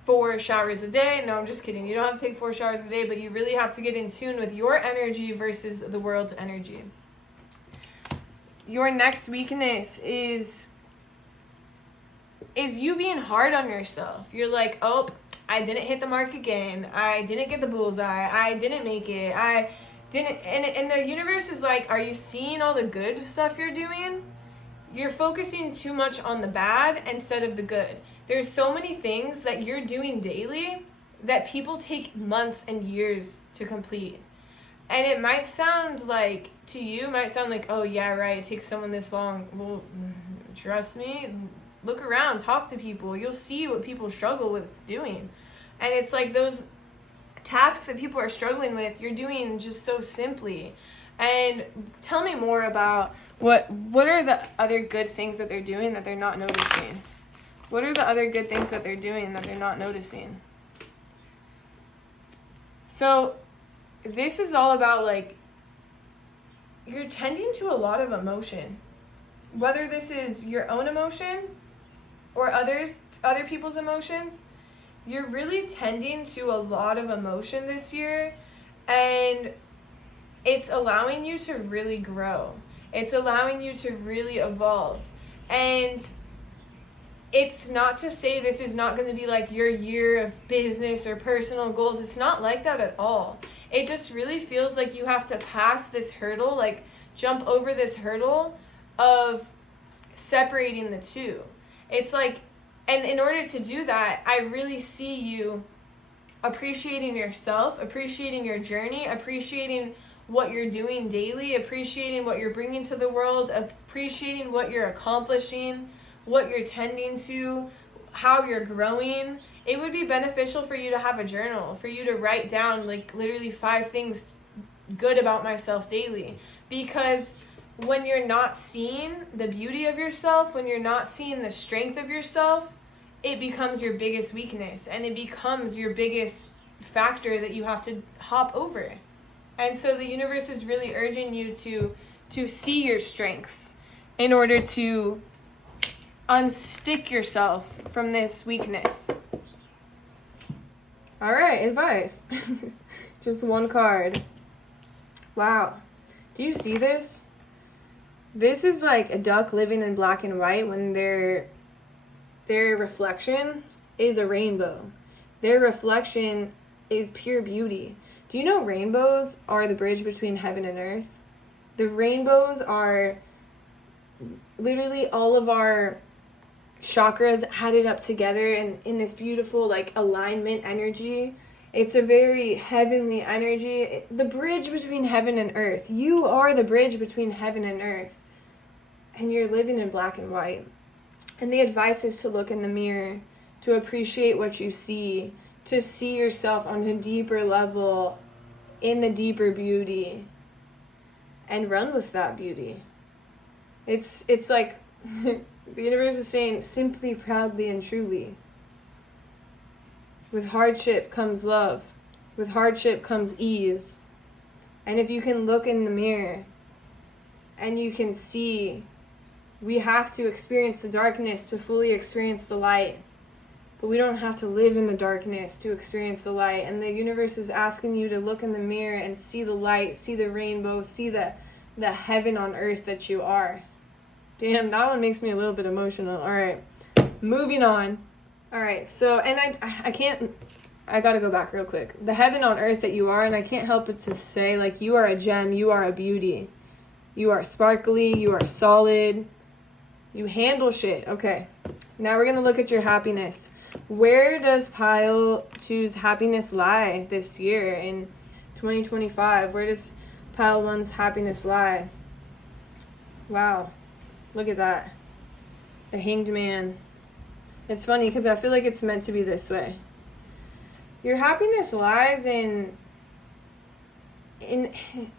4 showers a day. No, I'm just kidding. You don't have to take 4 showers a day, but you really have to get in tune with your energy versus the world's energy. Your next weakness is you being hard on yourself. You're like, oh, I didn't hit the mark again. I didn't get the bullseye. I didn't make it. And the universe is like, are you seeing all the good stuff you're doing? you're focusing too much on the bad instead of the good. There's so many things that you're doing daily that people take months and years to complete. And it might sound like, to you, might sound like, oh yeah, right, it takes someone this long. Well, trust me, look around, talk to people. You'll see what people struggle with doing. And it's like those tasks that people are struggling with, you're doing just so simply. And tell me more about what are the other good things that they're doing that they're not noticing? What are the other good things that they're doing that they're not noticing? So this is all about, like, you're tending to a lot of emotion. Whether this is your own emotion or other people's emotions, you're really tending to a lot of emotion this year, and it's allowing you to really grow. It's allowing you to really evolve. And it's not to say this is not going to be like your year of business or personal goals. It's not like that at all. It just really feels like you have to pass this hurdle, like jump over this hurdle of separating the two. It's like, and in order to do that, I really see you appreciating yourself, appreciating your journey, appreciating what you're doing daily, appreciating what you're bringing to the world, appreciating what you're accomplishing, what you're tending to, how you're growing. It would be beneficial for you to have a journal, for you to write down like literally 5 things good about myself daily. Because when you're not seeing the beauty of yourself, when you're not seeing the strength of yourself, it becomes your biggest weakness, and it becomes your biggest factor that you have to hop over. And so the universe is really urging you to see your strengths in order to unstick yourself from this weakness. All right, advice. Just one card. Wow. Do you see this? This is like a duck living in black and white when their reflection is a rainbow. Their reflection is pure beauty. Do you know rainbows are the bridge between heaven and earth? The rainbows are literally all of our chakras added up together and in this beautiful like alignment energy. It's a very heavenly energy. The bridge between heaven and earth. You are the bridge between heaven and earth. And you're living in black and white. And the advice is to look in the mirror, to appreciate what you see, to see yourself on a deeper level, in the deeper beauty, and run with that beauty. It's like the universe is saying, simply, proudly, and truly. With hardship comes love. With hardship comes ease. And if you can look in the mirror and you can see, we have to experience the darkness to fully experience the light. But we don't have to live in the darkness to experience the light. And the universe is asking you to look in the mirror and see the light, see the rainbow, see the heaven on earth that you are. Damn, that one makes me a little bit emotional. All right, moving on. All right, so, and I gotta go back real quick. The heaven on earth that you are, and I can't help but to say, like, you are a gem, you are a beauty. You are sparkly, you are solid, you handle shit. Okay, now we're gonna look at your happiness. Where does Pile 2's happiness lie this year in 2025? Where does Pile 1's happiness lie? Wow, look at that. The Hanged Man. It's funny because I feel like it's meant to be this way. Your happiness lies in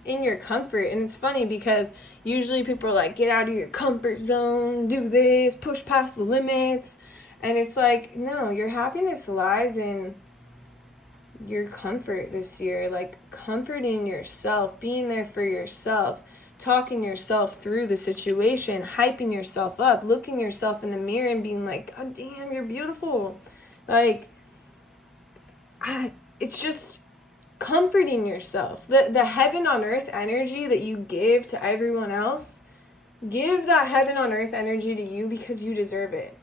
your comfort. And it's funny because usually people are like, get out of your comfort zone, do this, push past the limits. And it's like, no, your happiness lies in your comfort this year. Like, comforting yourself, being there for yourself, talking yourself through the situation, hyping yourself up, looking yourself in the mirror and being like, oh, damn, you're beautiful. Like, it's just comforting yourself. The heaven on earth energy that you give to everyone else, give that heaven on earth energy to you because you deserve it.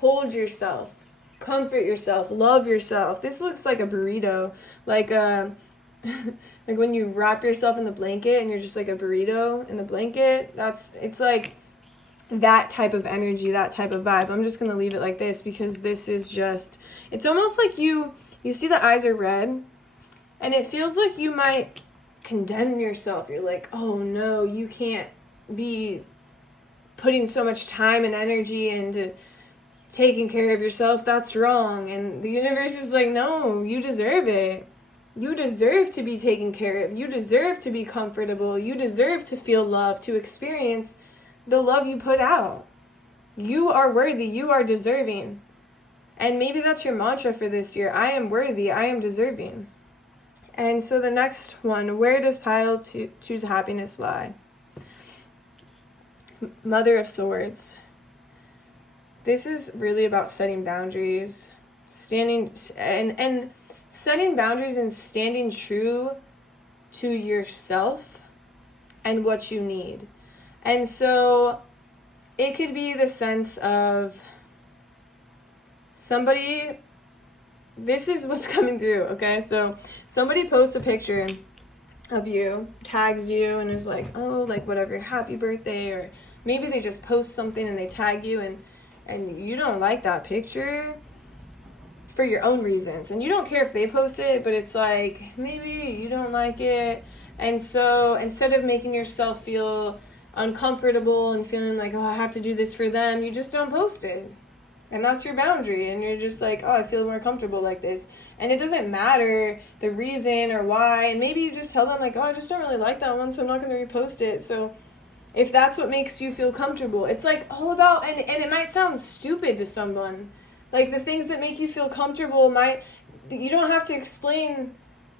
Hold yourself, comfort yourself, love yourself. This looks like a burrito, like like when you wrap yourself in the blanket and you're just like a burrito in the blanket. It's like that type of energy, that type of vibe. I'm just going to leave it like this because this is just, it's almost like you see the eyes are red and it feels like you might condemn yourself. You're like, oh no, you can't be putting so much time and energy into taking care of yourself. That's wrong. And the universe is like, no, you deserve it. You deserve to be taken care of. You deserve to be comfortable. You deserve to feel love, to experience the love you put out. You are worthy. You are deserving. And maybe that's your mantra for this year. I am worthy. I am deserving. And so the next one, where does pile to choose happiness lie? Mother of Swords. This is really about setting boundaries, standing and setting boundaries and standing true to yourself and what you need. And so it could be the sense of somebody, this is what's coming through, okay? So somebody posts a picture of you, tags you, and is like, oh, like whatever, happy birthday, or maybe they just post something and they tag you, and you don't like that picture for your own reasons. And you don't care if they post it, but it's like, maybe you don't like it. And so instead of making yourself feel uncomfortable and feeling like, oh, I have to do this for them, you just don't post it. And that's your boundary. And you're just like, oh, I feel more comfortable like this. And it doesn't matter the reason or why. And maybe you just tell them like, oh, I just don't really like that one, so I'm not going to repost it. So if that's what makes you feel comfortable, it's like all about, and it might sound stupid to someone, like the things that make you feel comfortable you don't have to explain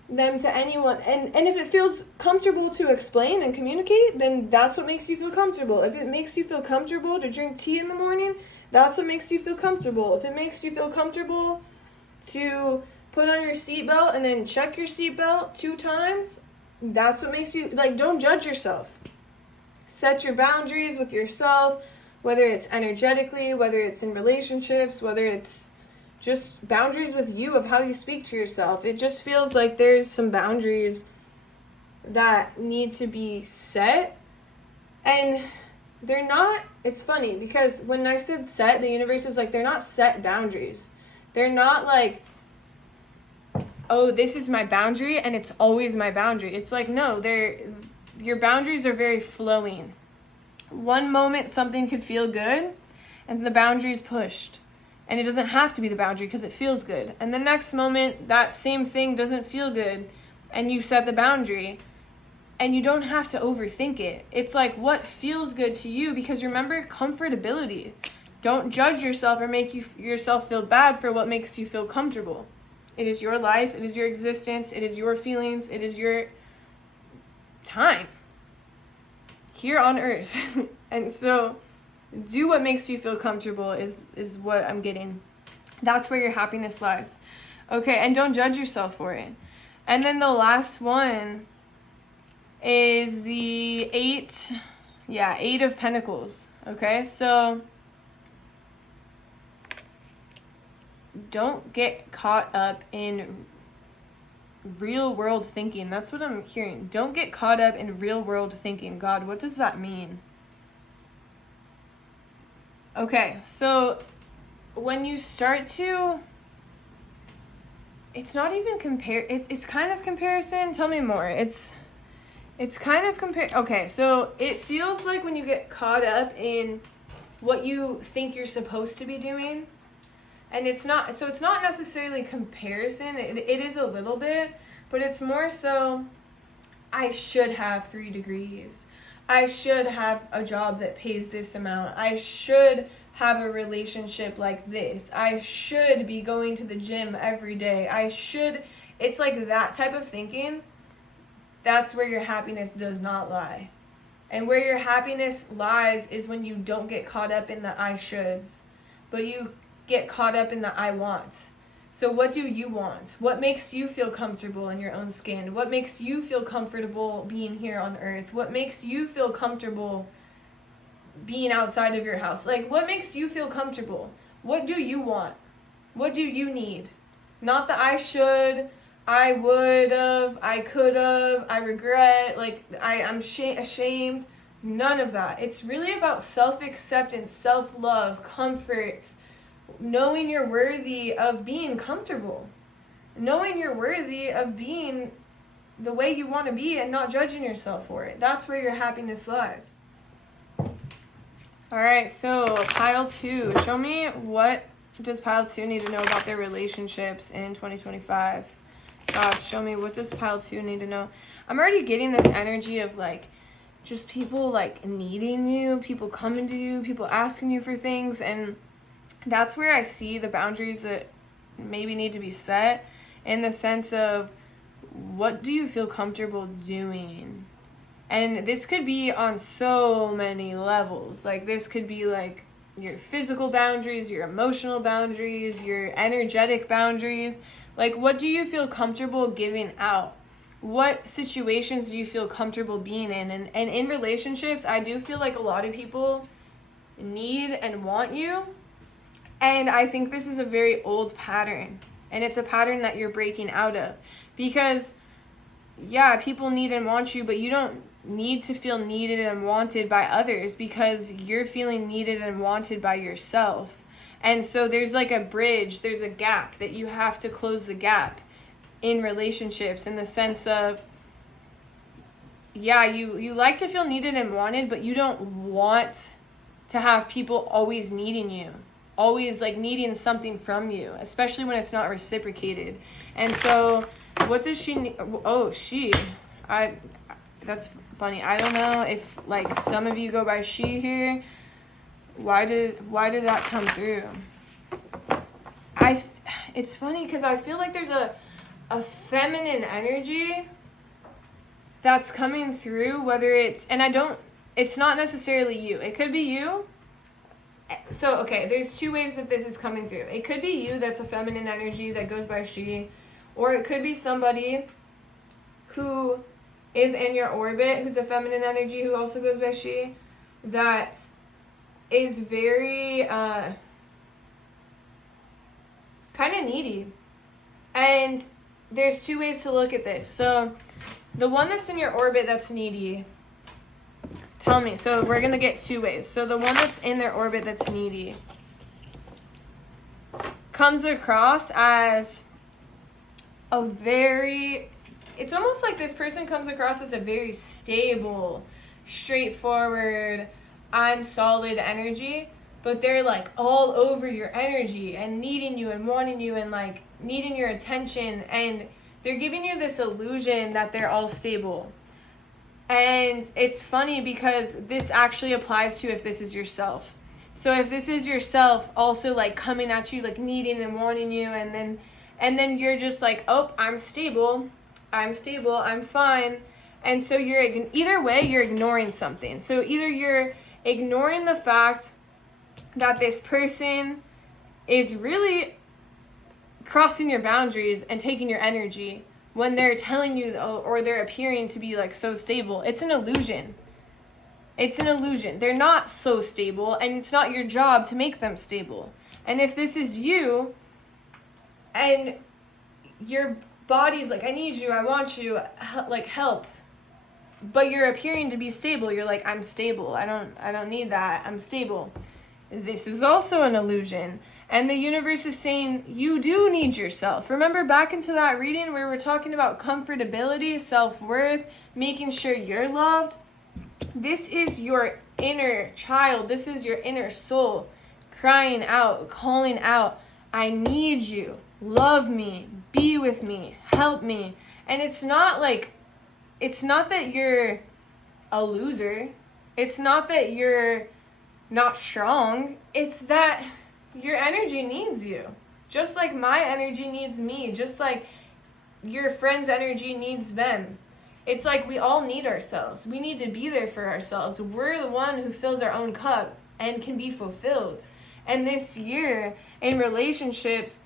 them to anyone. And if it feels comfortable to explain and communicate, then that's what makes you feel comfortable. If it makes you feel comfortable to drink tea in the morning, that's what makes you feel comfortable. If it makes you feel comfortable to put on your seatbelt and then check your seatbelt 2 times, that's what makes you, like, don't judge yourself. Set your boundaries with yourself, whether it's energetically, whether it's in relationships, whether it's just boundaries with you of how you speak to yourself. It just feels like there's some boundaries that need to be set. And they're not, it's funny because when I said set, the universe is like, they're not set boundaries. They're not like, oh, this is my boundary and it's always my boundary. It's like, no, your boundaries are very flowing. One moment something could feel good and the boundary is pushed. And it doesn't have to be the boundary because it feels good. And the next moment, that same thing doesn't feel good and you set the boundary. And you don't have to overthink it. It's like what feels good to you, because remember, comfortability. Don't judge yourself or make yourself feel bad for what makes you feel comfortable. It is your life. It is your existence. It is your feelings. It is your time here on earth. And so do what makes you feel comfortable is what I'm getting. That's where your happiness lies. Okay, and don't judge yourself for it. And then the last one is the 8 of Pentacles. Okay, so don't get caught up in real world thinking. That's what I'm hearing. Don't get caught up in real world thinking. God, what does that mean? Okay, so when you start to, it's not even it's kind of comparison. Tell me more. It's kind of okay, so it feels like when you get caught up in what you think you're supposed to be doing, and it's not necessarily comparison. It is a little bit, but it's more so, I should have 3 degrees. I should have a job that pays this amount. I should have a relationship like this. I should be going to the gym every day. It's like that type of thinking. That's where your happiness does not lie. And where your happiness lies is when you don't get caught up in the I shoulds, but you get caught up in the I wants. So what do you want? What makes you feel comfortable in your own skin? What makes you feel comfortable being here on earth? What makes you feel comfortable being outside of your house? Like, what makes you feel comfortable? What do you want? What do you need? Not the I should, I would have, I could have, I regret, like I'm ashamed. None of that. It's really about self-acceptance, self-love, comfort, knowing you're worthy of being comfortable, knowing you're worthy of being the way you want to be and not judging yourself for it. That's where your happiness lies. All right, so pile 2. Show me, what does pile 2 need to know about their relationships in 2025? God, show me, what does pile 2 need to know? I'm already getting this energy of like just people like needing you, people coming to you, people asking you for things, and that's where I see the boundaries that maybe need to be set, in the sense of, what do you feel comfortable doing? And this could be on so many levels. Like, this could be like your physical boundaries, your emotional boundaries, your energetic boundaries. Like, what do you feel comfortable giving out? What situations do you feel comfortable being in? And in relationships, I do feel like a lot of people need and want you. And I think this is a very old pattern. And it's a pattern that you're breaking out of. Because, yeah, people need and want you, but you don't need to feel needed and wanted by others, because you're feeling needed and wanted by yourself. And so there's like a bridge, there's a gap that you have to close the gap in relationships, in the sense of, yeah, you like to feel needed and wanted, but you don't want to have people always needing you, always like needing something from you, especially when it's not reciprocated. And so what does she need? Oh, that's funny. I don't know if like some of you go by she here. Why did that come through? It's funny because I feel like there's a feminine energy that's coming through, whether it's not necessarily you. It could be you. So, okay, there's 2 ways that this is coming through. It could be you, that's a feminine energy that goes by she, or it could be somebody who is in your orbit, who's a feminine energy, who also goes by she, that is very kind of needy. And there's 2 ways to look at this. So the one that's in your orbit that's needy, tell me. So we're going to get 2 ways. So the one that's in their orbit that's needy comes across as it's almost like this person comes across as a very stable, straightforward, I'm solid energy, but they're like all over your energy and needing you and wanting you and like needing your attention, and they're giving you this illusion that they're all stable. And it's funny because this actually applies to if this is yourself. So if this is yourself also like coming at you, like needing and wanting you, and then you're just like, oh, I'm stable, I'm fine. And so either way, you're ignoring something. So either you're ignoring the fact that this person is really crossing your boundaries and taking your energy when they're telling you, or they're appearing to be like so stable. It's an illusion. They're not so stable, and it's not your job to make them stable. And if this is you, and your body's like, I need you, I want you, like help, but you're appearing to be stable, you're like, I'm stable, I don't need that, I'm stable. This is also an illusion. And the universe is saying you do need yourself. Remember back into that reading where we're talking about comfortability, self-worth, making sure you're loved? This is your inner child. This is your inner soul crying out, calling out, I need you. Love me. Be with me. Help me. And it's not that you're a loser. It's not that you're not strong. It's that your energy needs you. Just like my energy needs me. Just like your friend's energy needs them. It's like we all need ourselves. We need to be there for ourselves. We're the one who fills our own cup and can be fulfilled. And this year in relationships,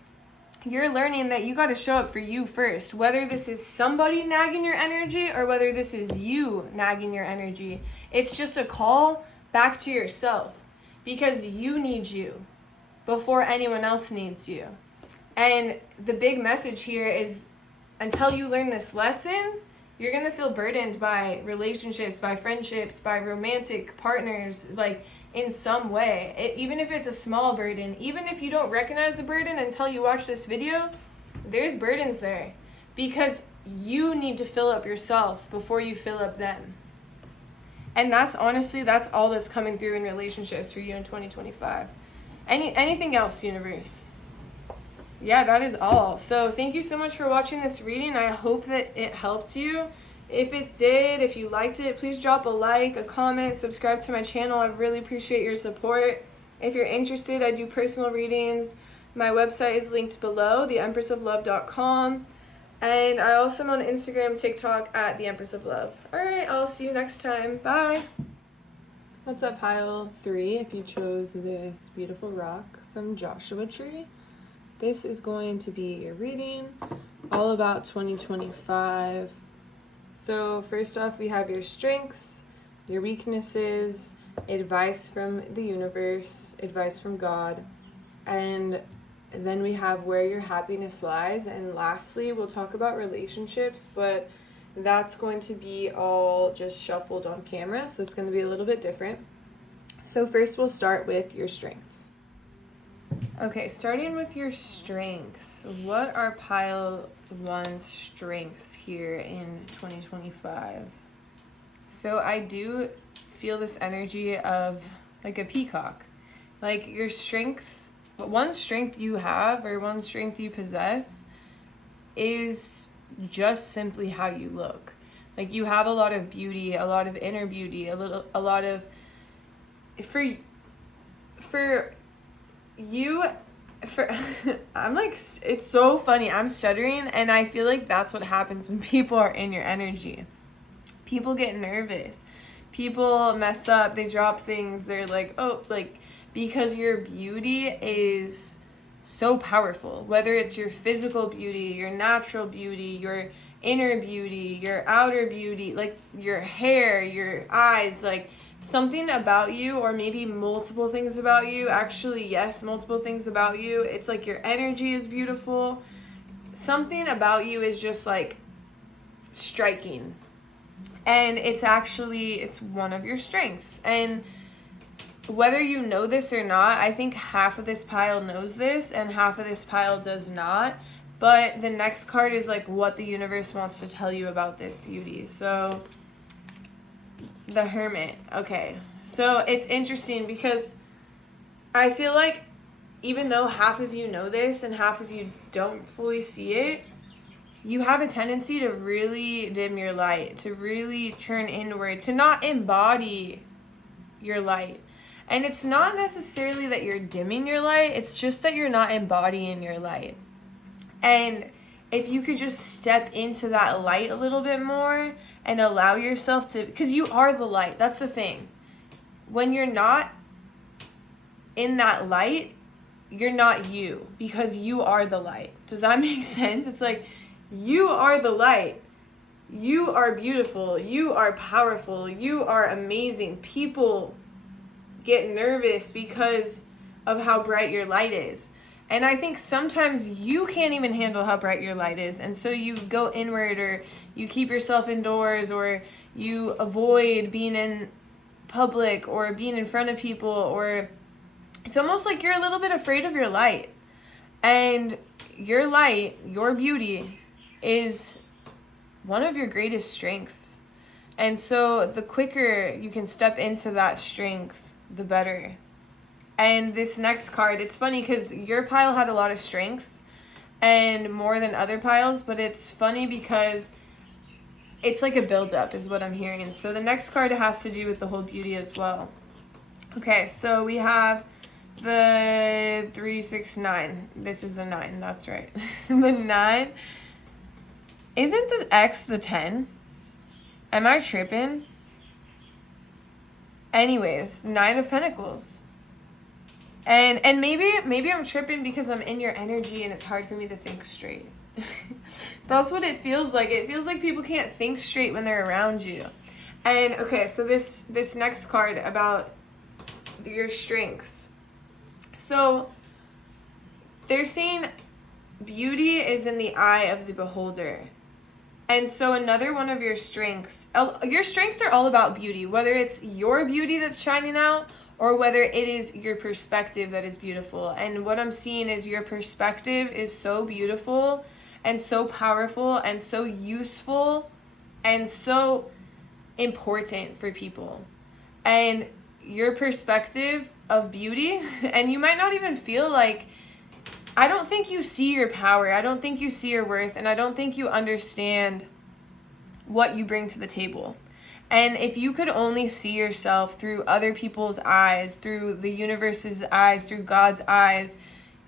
you're learning that you got to show up for you first. Whether this is somebody nagging your energy or whether this is you nagging your energy. It's just a call back to yourself because you need you before anyone else needs you. And the big message here is until you learn this lesson, You're going to feel burdened by relationships, by friendships, by romantic partners, like in some way. Even if it's a small burden, even if you don't recognize the burden until you watch this video, there's burdens there because you need to fill up yourself before you fill up them. And that's honestly, that's all that's coming through in relationships for you in 2025. Anything else, universe? Yeah, that is all. So thank you so much for watching this reading. I hope that it helped you. If it did, if you liked it, please drop a like, a comment, subscribe to my channel. I really appreciate your support. If you're interested, I do personal readings. My website is linked below, theempressoflove.com. And I also am on Instagram, TikTok at the Empress of Love. All right, I'll see you next time. Bye. What's up, pile 3? If you chose this beautiful rock from Joshua Tree, this is going to be your reading all about 2025. So first off, we have your strengths, your weaknesses, advice from the universe, advice from God, and then we have where your happiness lies. And lastly, we'll talk about relationships, but that's going to be all just shuffled on camera, so it's going to be a little bit different. So first we'll start with your strengths. Okay, starting with your strengths. What are pile 1's strengths here in 2025? So I do feel this energy of like a peacock. Like your strengths, one strength you have or one strength you possess is just simply how you look. Like you have a lot of beauty, a lot of inner beauty, a lot of for you I'm like, it's so funny. I'm stuttering and I feel like that's what happens when people are in your energy. People get nervous. People mess up, they drop things. They're like, "Oh, like because your beauty is so powerful, whether it's your physical beauty, your natural beauty, your inner beauty, your outer beauty, like your hair, your eyes, like something about you, or maybe multiple things about you, actually, yes, multiple things about you. It's like your energy is beautiful. Something about you is just like striking. And it's one of your strengths. And whether you know this or not, I think half of this pile knows this and half of this pile does not. But the next card is like what the universe wants to tell you about this beauty. So the Hermit. Okay. So it's interesting because I feel like even though half of you know this and half of you don't fully see it, you have a tendency to really dim your light, to really turn inward, to not embody your light. And it's not necessarily that you're dimming your light, it's just that you're not embodying your light. And if you could just step into that light a little bit more and allow yourself to, because you are the light, that's the thing. When you're not in that light, you're not you, because you are the light. Does that make sense? It's like, you are the light. You are beautiful. You are powerful. You are amazing. People get nervous because of how bright your light is. And I think sometimes you can't even handle how bright your light is. And so you go inward, or you keep yourself indoors, or you avoid being in public or being in front of people, or it's almost like you're a little bit afraid of your light. And your light, your beauty, is one of your greatest strengths. And so the quicker you can step into that strength, the better. And this next card, it's funny because your pile had a lot of strengths and more than other piles, but it's funny because it's like a buildup is what I'm hearing. So the next card has to do with the whole beauty as well. Okay, so we have the 3, 6, 9. This is a 9, that's right. The 9. Isn't the X the 10? Am I tripping? Anyways, 9 of Pentacles. And maybe I'm tripping because I'm in your energy and it's hard for me to think straight. That's what it feels like. It feels like people can't think straight when they're around you. And okay, so this next card about your strengths. So they're saying beauty is in the eye of the beholder. And so another one of your strengths are all about beauty, whether it's your beauty that's shining out or whether it is your perspective that is beautiful. And what I'm seeing is your perspective is so beautiful and so powerful and so useful and so important for people. And your perspective of beauty, and you might not even feel like, I don't think you see your power, I don't think you see your worth, and I don't think you understand what you bring to the table. And if you could only see yourself through other people's eyes, through the universe's eyes, through God's eyes,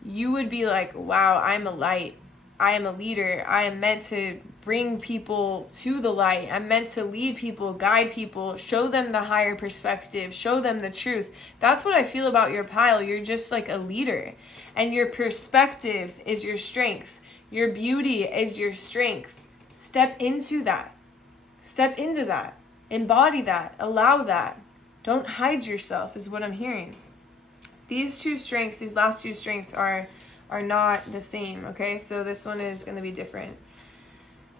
you would be like, wow, I'm a light. I am a leader. I am meant to bring people to the light. I'm meant to lead people, guide people, show them the higher perspective, show them the truth. That's what I feel about your pile. You're just like a leader. And your perspective is your strength. Your beauty is your strength. Step into that. Step into that. Embody that. Allow that. Don't hide yourself is what I'm hearing. These last two strengths are not the same, okay? So this one is going to be different.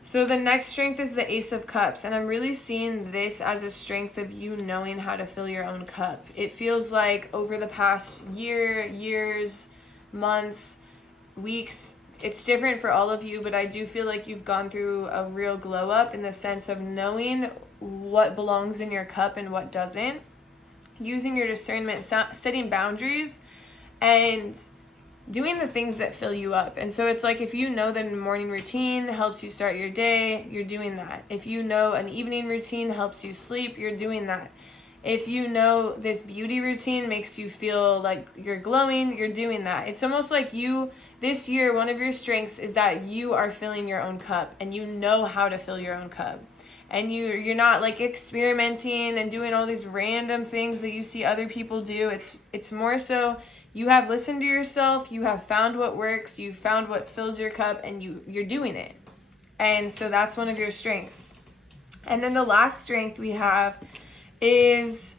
So the next strength is the Ace of Cups, and I'm really seeing this as a strength of you knowing how to fill your own cup. It feels like over the past years, months, weeks, it's different for all of you, but I do feel like you've gone through a real glow up in the sense of knowing what belongs in your cup and what doesn't, using your discernment, setting boundaries, and doing the things that fill you up. And so it's like, if you know that a morning routine helps you start your day, you're doing that. If you know an evening routine helps you sleep, you're doing that. If you know this beauty routine makes you feel like you're glowing, you're doing that. It's almost like this year, one of your strengths is that you are filling your own cup and you know how to fill your own cup. And you're not like experimenting and doing all these random things that you see other people do. It's more so you have listened to yourself, you have found what works, you found what fills your cup, and you're doing it. And so that's one of your strengths. And then the last strength we have is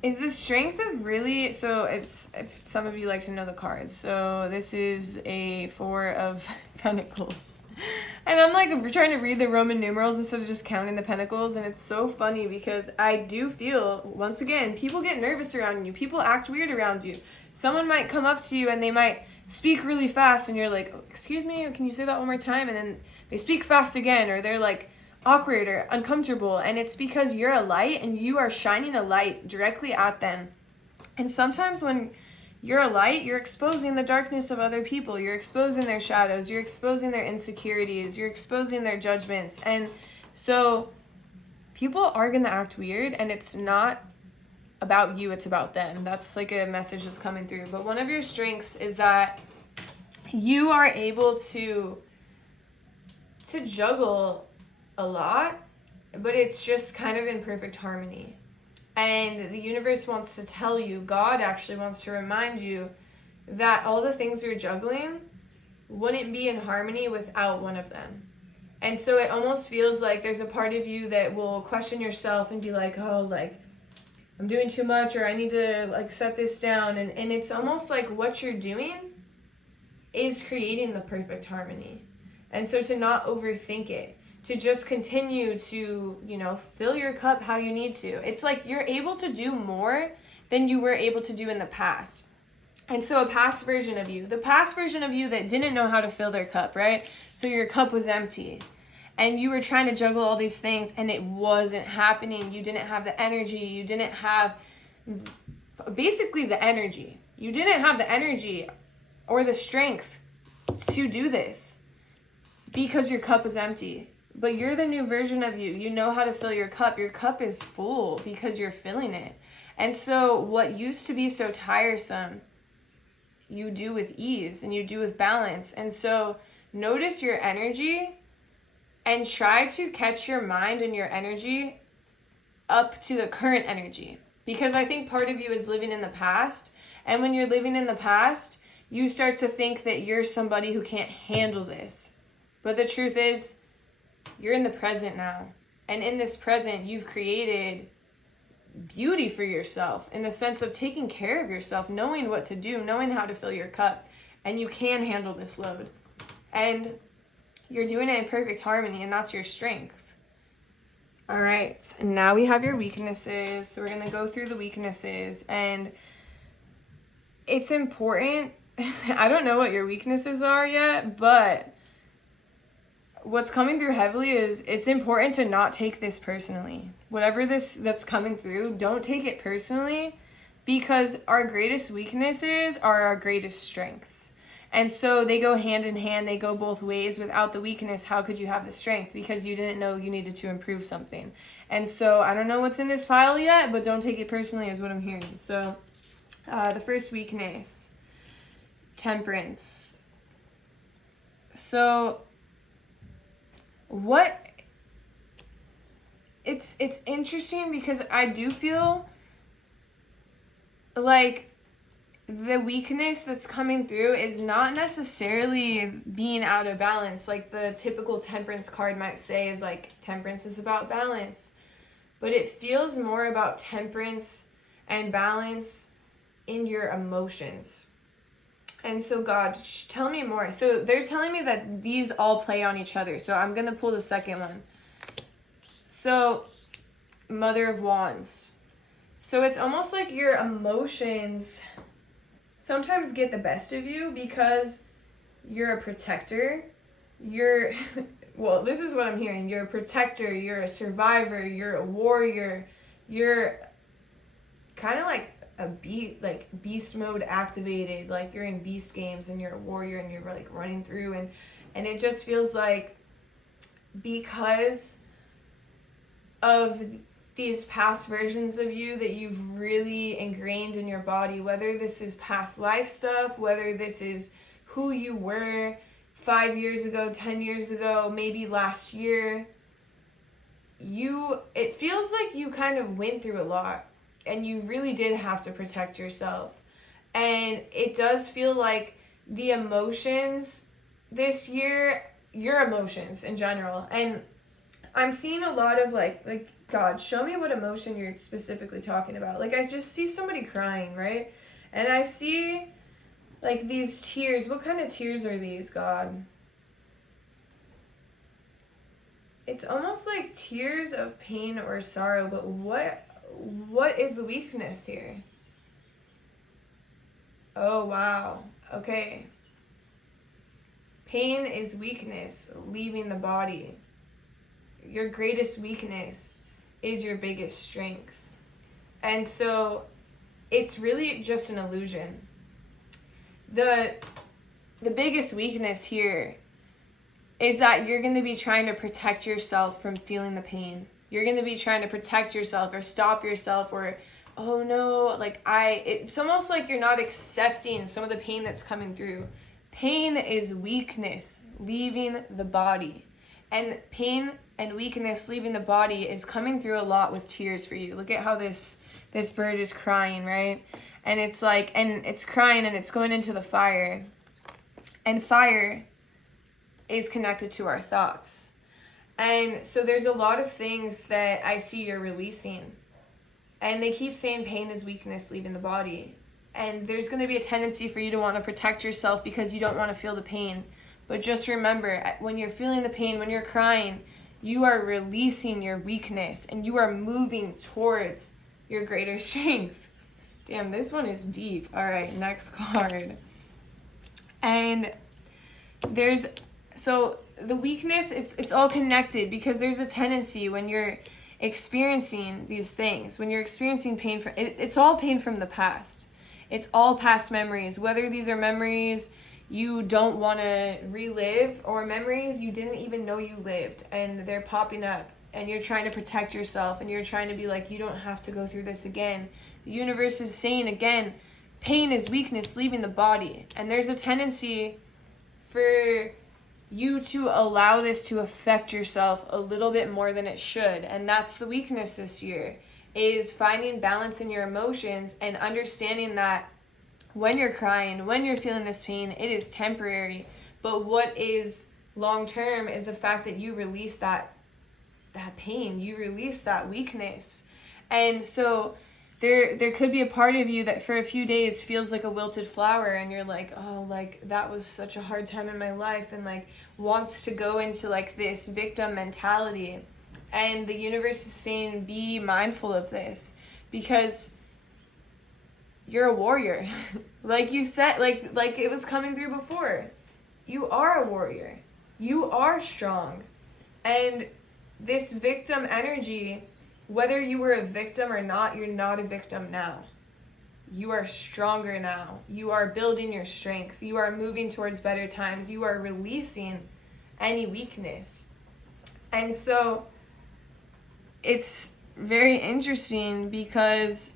the strength of really, so it's, if some of you like to know the cards, so this is a 4 of Pentacles. And I'm like, we're trying to read the Roman numerals instead of just counting the pentacles. And it's so funny because I do feel, once again, people get nervous around you. People act weird around you. Someone might come up to you and they might speak really fast. And you're like, oh, excuse me, can you say that one more time? And then they speak fast again. Or they're like awkward or uncomfortable. And it's because you're a light and you are shining a light directly at them. And sometimes when you're a light, you're exposing the darkness of other people. You're exposing their shadows. You're exposing their insecurities. You're exposing their judgments. And so people are going to act weird, and it's not about you, it's about them. That's like a message that's coming through. But one of your strengths is that you are able to juggle a lot, but it's just kind of in perfect harmony. And the universe wants to tell you, God actually wants to remind you that all the things you're juggling wouldn't be in harmony without one of them. And so it almost feels like there's a part of you that will question yourself and be like, oh, like, I'm doing too much, or I need to like set this down. And it's almost like what you're doing is creating the perfect harmony. And so to not overthink it, to just continue to, fill your cup how you need to. It's like you're able to do more than you were able to do in the past. And so the past version of you that didn't know how to fill their cup, right? So your cup was empty and you were trying to juggle all these things and it wasn't happening. You didn't have the energy. You didn't have basically the energy. You didn't have the energy or the strength to do this because your cup was empty. But you're the new version of you. You know how to fill your cup. Your cup is full because you're filling it. And so what used to be so tiresome, you do with ease and you do with balance. And so notice your energy and try to catch your mind and your energy up to the current energy. Because I think part of you is living in the past. And when you're living in the past, you start to think that you're somebody who can't handle this. But the truth is, you're in the present now. And in this present, you've created beauty for yourself in the sense of taking care of yourself, knowing what to do, knowing how to fill your cup. And you can handle this load. And You're doing it in perfect harmony, and that's your strength. All right, and now we have your weaknesses. So we're going to go through the weaknesses, and it's important. I don't know what your weaknesses are yet, but what's coming through heavily is it's important to not take this personally. Whatever that's coming through, don't take it personally, because our greatest weaknesses are our greatest strengths. And so they go hand in hand, they go both ways. Without the weakness, how could you have the strength? Because you didn't know you needed to improve something. And so I don't know what's in this pile yet, but don't take it personally is what I'm hearing. So the first weakness, temperance. So it's interesting, because I do feel like the weakness that's coming through is not necessarily being out of balance. Like the typical temperance card might say is like, temperance is about balance. But it feels more about temperance and balance in your emotions. And so God, tell me more. So they're telling me that these all play on each other. So I'm going to pull the second one. So Mother of Wands. So it's almost like your emotions sometimes get the best of you because you're a protector. Well, this is what I'm hearing. You're a protector, you're a survivor, you're a warrior, you're kind of like beast mode activated, like you're in beast games and you're a warrior and you're like running through, and it just feels like because of these past versions of you that you've really ingrained in your body, whether this is past life stuff, whether this is who you were 5 years ago, 10 years ago, maybe last year, it feels like you kind of went through a lot and you really did have to protect yourself. And it does feel like the emotions this year, your emotions in general, and I'm seeing a lot of like God, show me what emotion you're specifically talking about. Like I just see somebody crying, right? And I see like these tears. What kind of tears are these, God? It's almost like tears of pain or sorrow, but what is the weakness here? Oh, wow. Okay. Pain is weakness leaving the body. Your greatest weakness is your biggest strength. And so it's really just an illusion. The biggest weakness here is that you're going to be trying to protect yourself from feeling the pain. You're going to be trying to protect yourself or stop yourself, or, oh no, it's almost like you're not accepting some of the pain that's coming through. Pain is weakness leaving the body. And pain and weakness leaving the body is coming through a lot with tears for you. Look at how this bird is crying, right? And it's like, and it's crying and it's going into the fire. And fire is connected to our thoughts. And so there's a lot of things that I see you're releasing. And they keep saying pain is weakness leaving the body. And there's going to be a tendency for you to want to protect yourself because you don't want to feel the pain. But just remember, when you're feeling the pain, when you're crying, you are releasing your weakness and you are moving towards your greater strength. Damn, this one is deep. All right, next card. And so the weakness, it's all connected, because there's a tendency when you're experiencing these things, when you're experiencing pain, it's all pain from the past. It's all past memories, whether these are memories you don't want to relive or memories you didn't even know you lived and they're popping up and you're trying to protect yourself and you're trying to be like, you don't have to go through this again. The universe is saying again, pain is weakness leaving the body. And there's a tendency for you to allow this to affect yourself a little bit more than it should. And that's the weakness this year, is finding balance in your emotions and understanding that when you're crying, when you're feeling this pain, it is temporary. But what is long-term is the fact that you release that pain, you release that weakness. And so there could be a part of you that for a few days feels like a wilted flower, and you're like, oh, like that was such a hard time in my life, and like wants to go into like this victim mentality. And the universe is saying, be mindful of this, because you're a warrior. Like you said, like it was coming through before. You are a warrior. You are strong. And this victim energy, whether you were a victim or not, you're not a victim now. You are stronger now. You are building your strength. You are moving towards better times. You are releasing any weakness. And so it's very interesting, because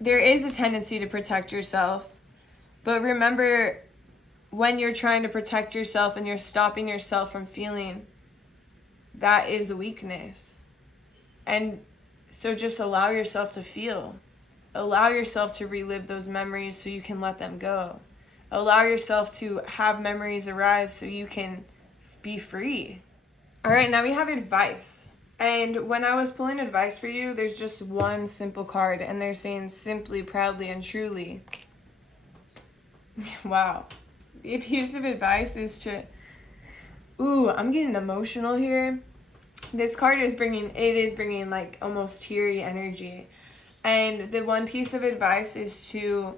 there is a tendency to protect yourself. But remember, when you're trying to protect yourself and you're stopping yourself from feeling, that is a weakness. And so just allow yourself to feel. Allow yourself to relive those memories so you can let them go. Allow yourself to have memories arise so you can be free. All right, now we have advice. And when I was pulling advice for you, there's just one simple card, and they're saying simply, proudly, and truly. Wow. The piece of advice is to... Ooh, I'm getting emotional here. This card is bringing like almost teary energy. And the one piece of advice is to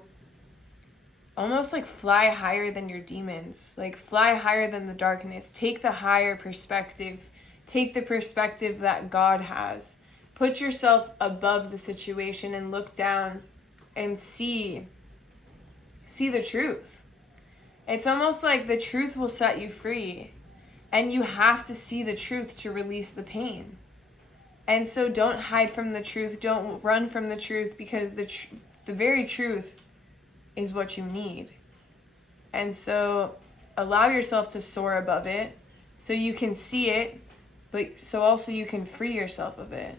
almost like fly higher than your demons. Like fly higher than the darkness. Take the higher perspective. Take the perspective that God has. Put yourself above the situation and look down and see the truth. It's almost like the truth will set you free. And you have to see the truth to release the pain. And so don't hide from the truth. Don't run from the truth, because the very truth is what you need. And so allow yourself to soar above it so you can see it, but so also you can free yourself of it.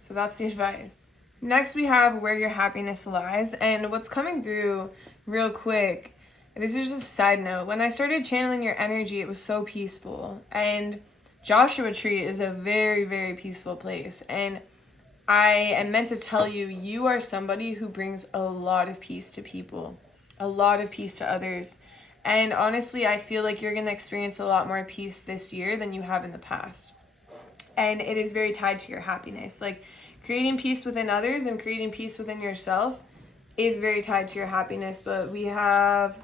So that's the advice. Next, we have where your happiness lies. And what's coming through real quick, this is just a side note. When I started channeling your energy, it was so peaceful. And Joshua Tree is a very, very peaceful place. And I am meant to tell you, you are somebody who brings a lot of peace to people, a lot of peace to others. And honestly, I feel like you're going to experience a lot more peace this year than you have in the past. And it is very tied to your happiness. Like creating peace within others and creating peace within yourself is very tied to your happiness. But we have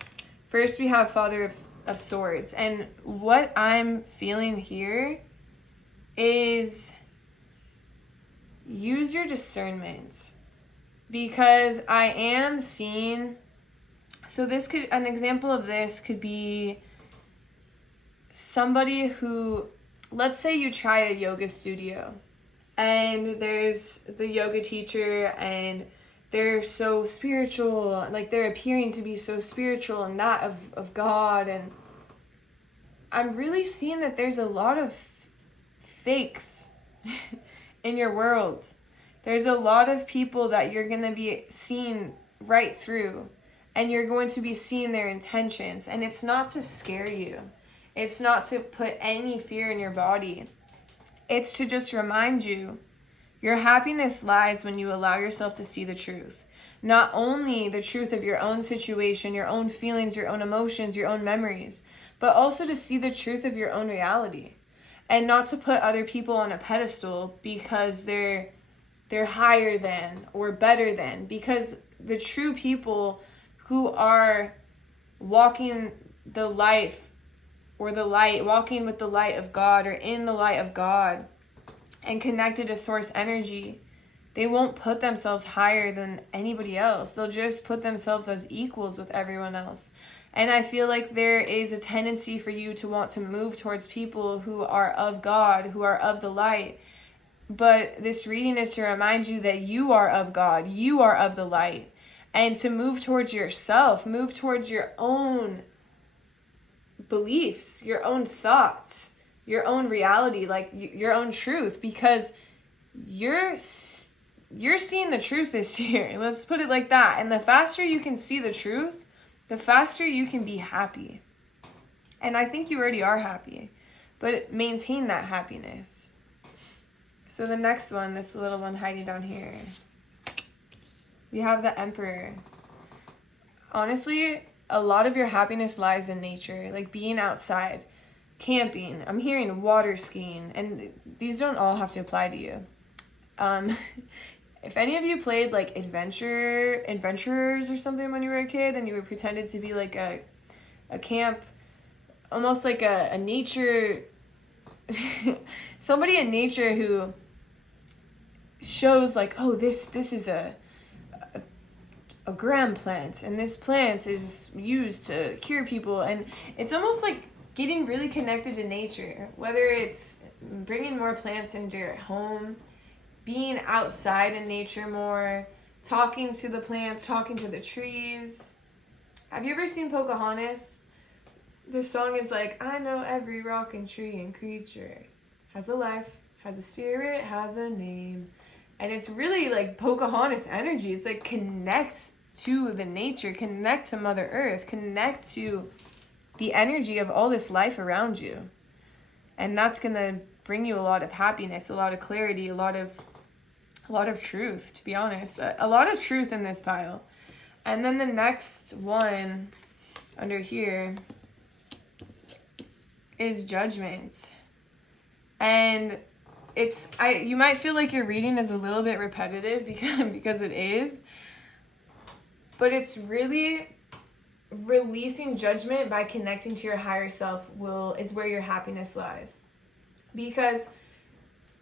Father of Swords. And what I'm feeling here is use your discernment, because I am seeing, so an example of this could be somebody who, let's say you try a yoga studio and there's the yoga teacher and they're so spiritual, like they're appearing to be so spiritual and that of God. And I'm really seeing that there's a lot of fakes in your world. There's a lot of people that you're going to be seeing right through, and you're going to be seeing their intentions. And it's not to scare you. It's not to put any fear in your body. It's to just remind you, your happiness lies when you allow yourself to see the truth. Not only the truth of your own situation, your own feelings, your own emotions, your own memories, but also to see the truth of your own reality. And not to put other people on a pedestal because they're higher than or better than. Because the true people who are walking the life or the light, walking with the light of God or in the light of God and connected to source energy, they won't put themselves higher than anybody else. They'll just put themselves as equals with everyone else. And I feel like there is a tendency for you to want to move towards people who are of God, who are of the light. But this reading is to remind you that you are of God, you are of the light. And to move towards yourself, move towards your own beliefs, your own thoughts, your own reality, like your own truth, because you're seeing the truth this year. Let's put it like that. And the faster you can see the truth, the faster you can be happy. And I think you already are happy, but maintain that happiness. So the next one, this little one hiding down here, we have the Emperor. Honestly, a lot of your happiness lies in nature, like being outside, camping. I'm hearing water skiing, and these don't all have to apply to you. If any of you played like adventurers or something when you were a kid, and you were pretended to be like a camp, almost like a nature, somebody in nature who shows like, oh, this is a gram plant, and this plant is used to cure people, and it's almost like getting really connected to nature, whether it's bringing more plants into your home, being outside in nature more, talking to the plants, talking to the trees. Have you ever seen Pocahontas? The song is like, I know every rock and tree and creature has a life, has a spirit, has a name. And it's really like Pocahontas energy. It's like connect to the nature, connect to Mother Earth, connect to the energy of all this life around you. And that's going to bring you a lot of happiness, a lot of clarity, a lot of truth, to be honest. A lot of truth in this pile. And then the next one under here is Judgment. And you might feel like your reading is a little bit repetitive because it is. But it's really releasing judgment by connecting to your higher self is where your happiness lies. Because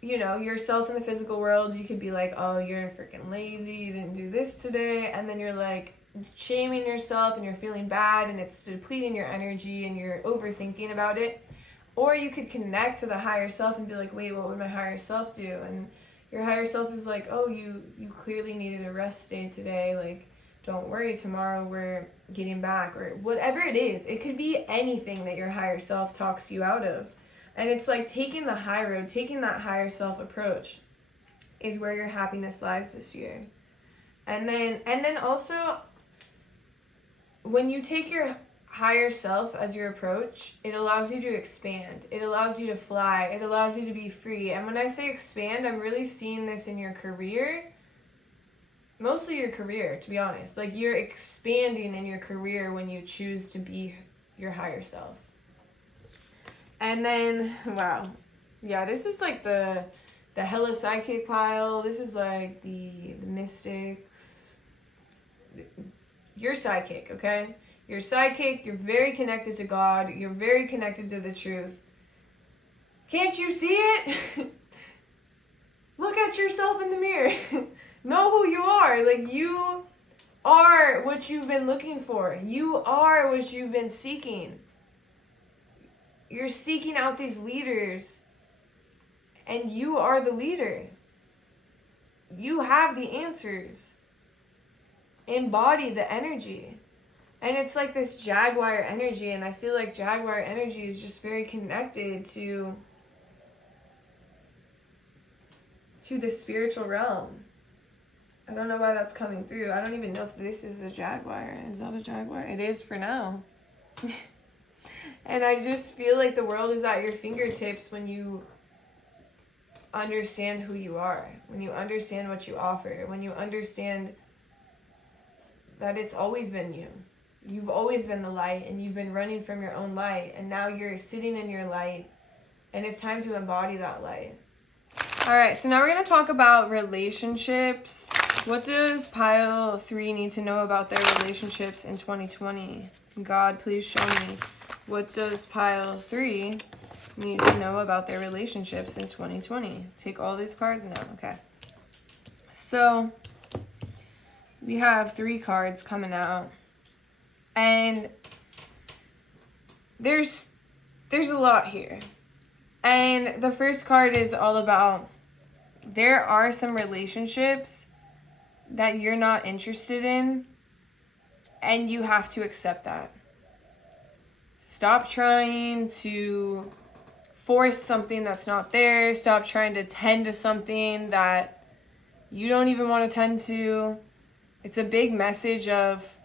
yourself in the physical world, you could be like, oh, you're freaking lazy, you didn't do this today, and then you're like shaming yourself and you're feeling bad and it's depleting your energy and you're overthinking about it. Or you could connect to the higher self and be like, wait, what would my higher self do? And your higher self is like, oh, you clearly needed a rest day today, like, don't worry, tomorrow we're getting back, or whatever it is. It could be anything that your higher self talks you out of. And it's like taking the high road, taking that higher self approach is where your happiness lies this year. And then also, when you take your higher self as your approach, it allows you to expand. It allows you to fly. It allows you to be free. And when I say expand, I'm really seeing this in your career. Mostly your career, to be honest. Like, you're expanding in your career when you choose to be your higher self. And then, wow. Yeah, this is like the hella psychic pile. This is like the mystics. You're psychic, okay? You're psychic. You're very connected to God. You're very connected to the truth. Can't you see it? Look at yourself in the mirror. Know who you are. Like, you are what you've been looking for. You are what you've been seeking. You're seeking out these leaders, and you are the leader. You have the answers. Embody the energy. And it's like this Jaguar energy, and I feel like Jaguar energy is just very connected to the spiritual realm. I don't know why that's coming through. I don't even know if this is a Jaguar. Is that a Jaguar? It is for now. And I just feel like the world is at your fingertips when you understand who you are, when you understand what you offer, when you understand that it's always been you. You've always been the light, and you've been running from your own light, and now you're sitting in your light, and it's time to embody that light. All right, so now we're going to talk about relationships. What does pile 3 need to know about their relationships in 2020? God, please show me. What does pile 3 need to know about their relationships in 2020? Take all these cards now. Okay. So we have 3 cards coming out. And there's a lot here. And the first card is all about, there are some relationships that you're not interested in, and you have to accept that. Stop trying to force something that's not there. Stop trying to tend to something that you don't even want to tend to. It's a big message of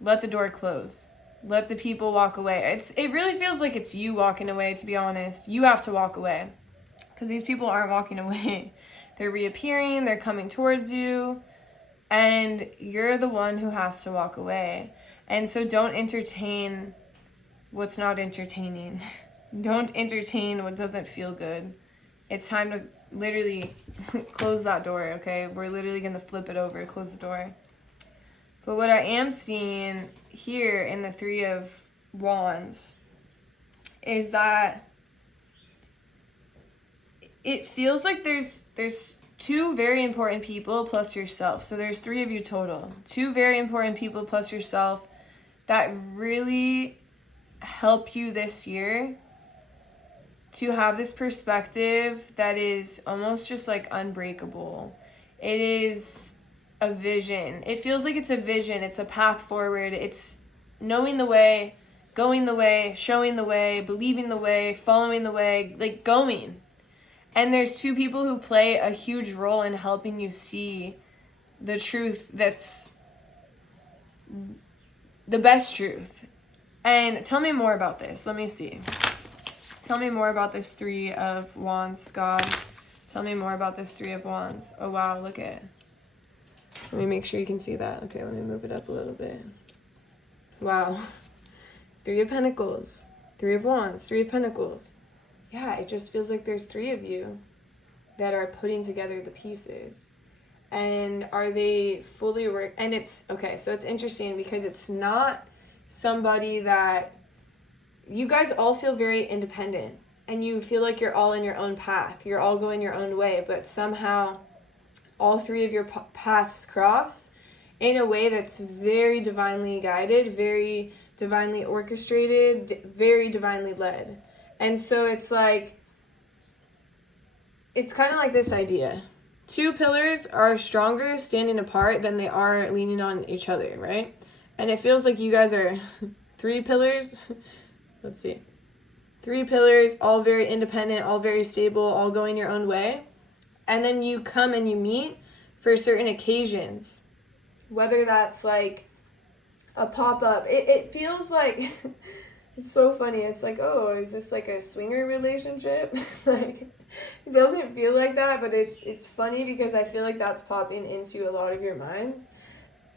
let the door close. Let the people walk away. It really feels like it's you walking away, to be honest. You have to walk away. because these people aren't walking away. They're reappearing, they're coming towards you, and you're the one who has to walk away. And so don't entertain what's not entertaining. Don't entertain what doesn't feel good. It's time to literally close that door, okay? We're literally going to flip it over, close the door. But what I am seeing here in the Three of Wands is that it feels like there's two very important people plus yourself. So there's three of you total. Two very important people plus yourself that really help you this year to have this perspective that is almost just like unbreakable. It is a vision. It feels like it's a vision. It's a path forward. It's knowing the way, going the way, showing the way, believing the way, following the way, like going. And there's two people who play a huge role in helping you see the truth that's the best truth. And tell me more about this. Let me see. Tell me more about this Three of Wands, God. Tell me more about this Three of Wands. Oh, wow, look at it. Let me make sure you can see that. Okay, let me move it up a little bit. Wow. Three of Pentacles. Three of Wands. Three of Pentacles. Yeah, it just feels like there's three of you that are putting together the pieces. And are they fully work? And it's, okay, so it's interesting because it's not somebody that, you guys all feel very independent and you feel like you're all in your own path. You're all going your own way, but somehow all three of your paths cross in a way that's very divinely guided, very divinely orchestrated, very divinely led. And so it's like, it's kind of like this idea. Two pillars are stronger standing apart than they are leaning on each other, right? And it feels like you guys are three pillars. Let's see. Three pillars, all very independent, all very stable, all going your own way. And then you come and you meet for certain occasions. Whether that's like a pop-up. It feels like, it's so funny. It's like, oh, is this like a swinger relationship? Like, it doesn't feel like that, but it's funny because I feel like that's popping into a lot of your minds.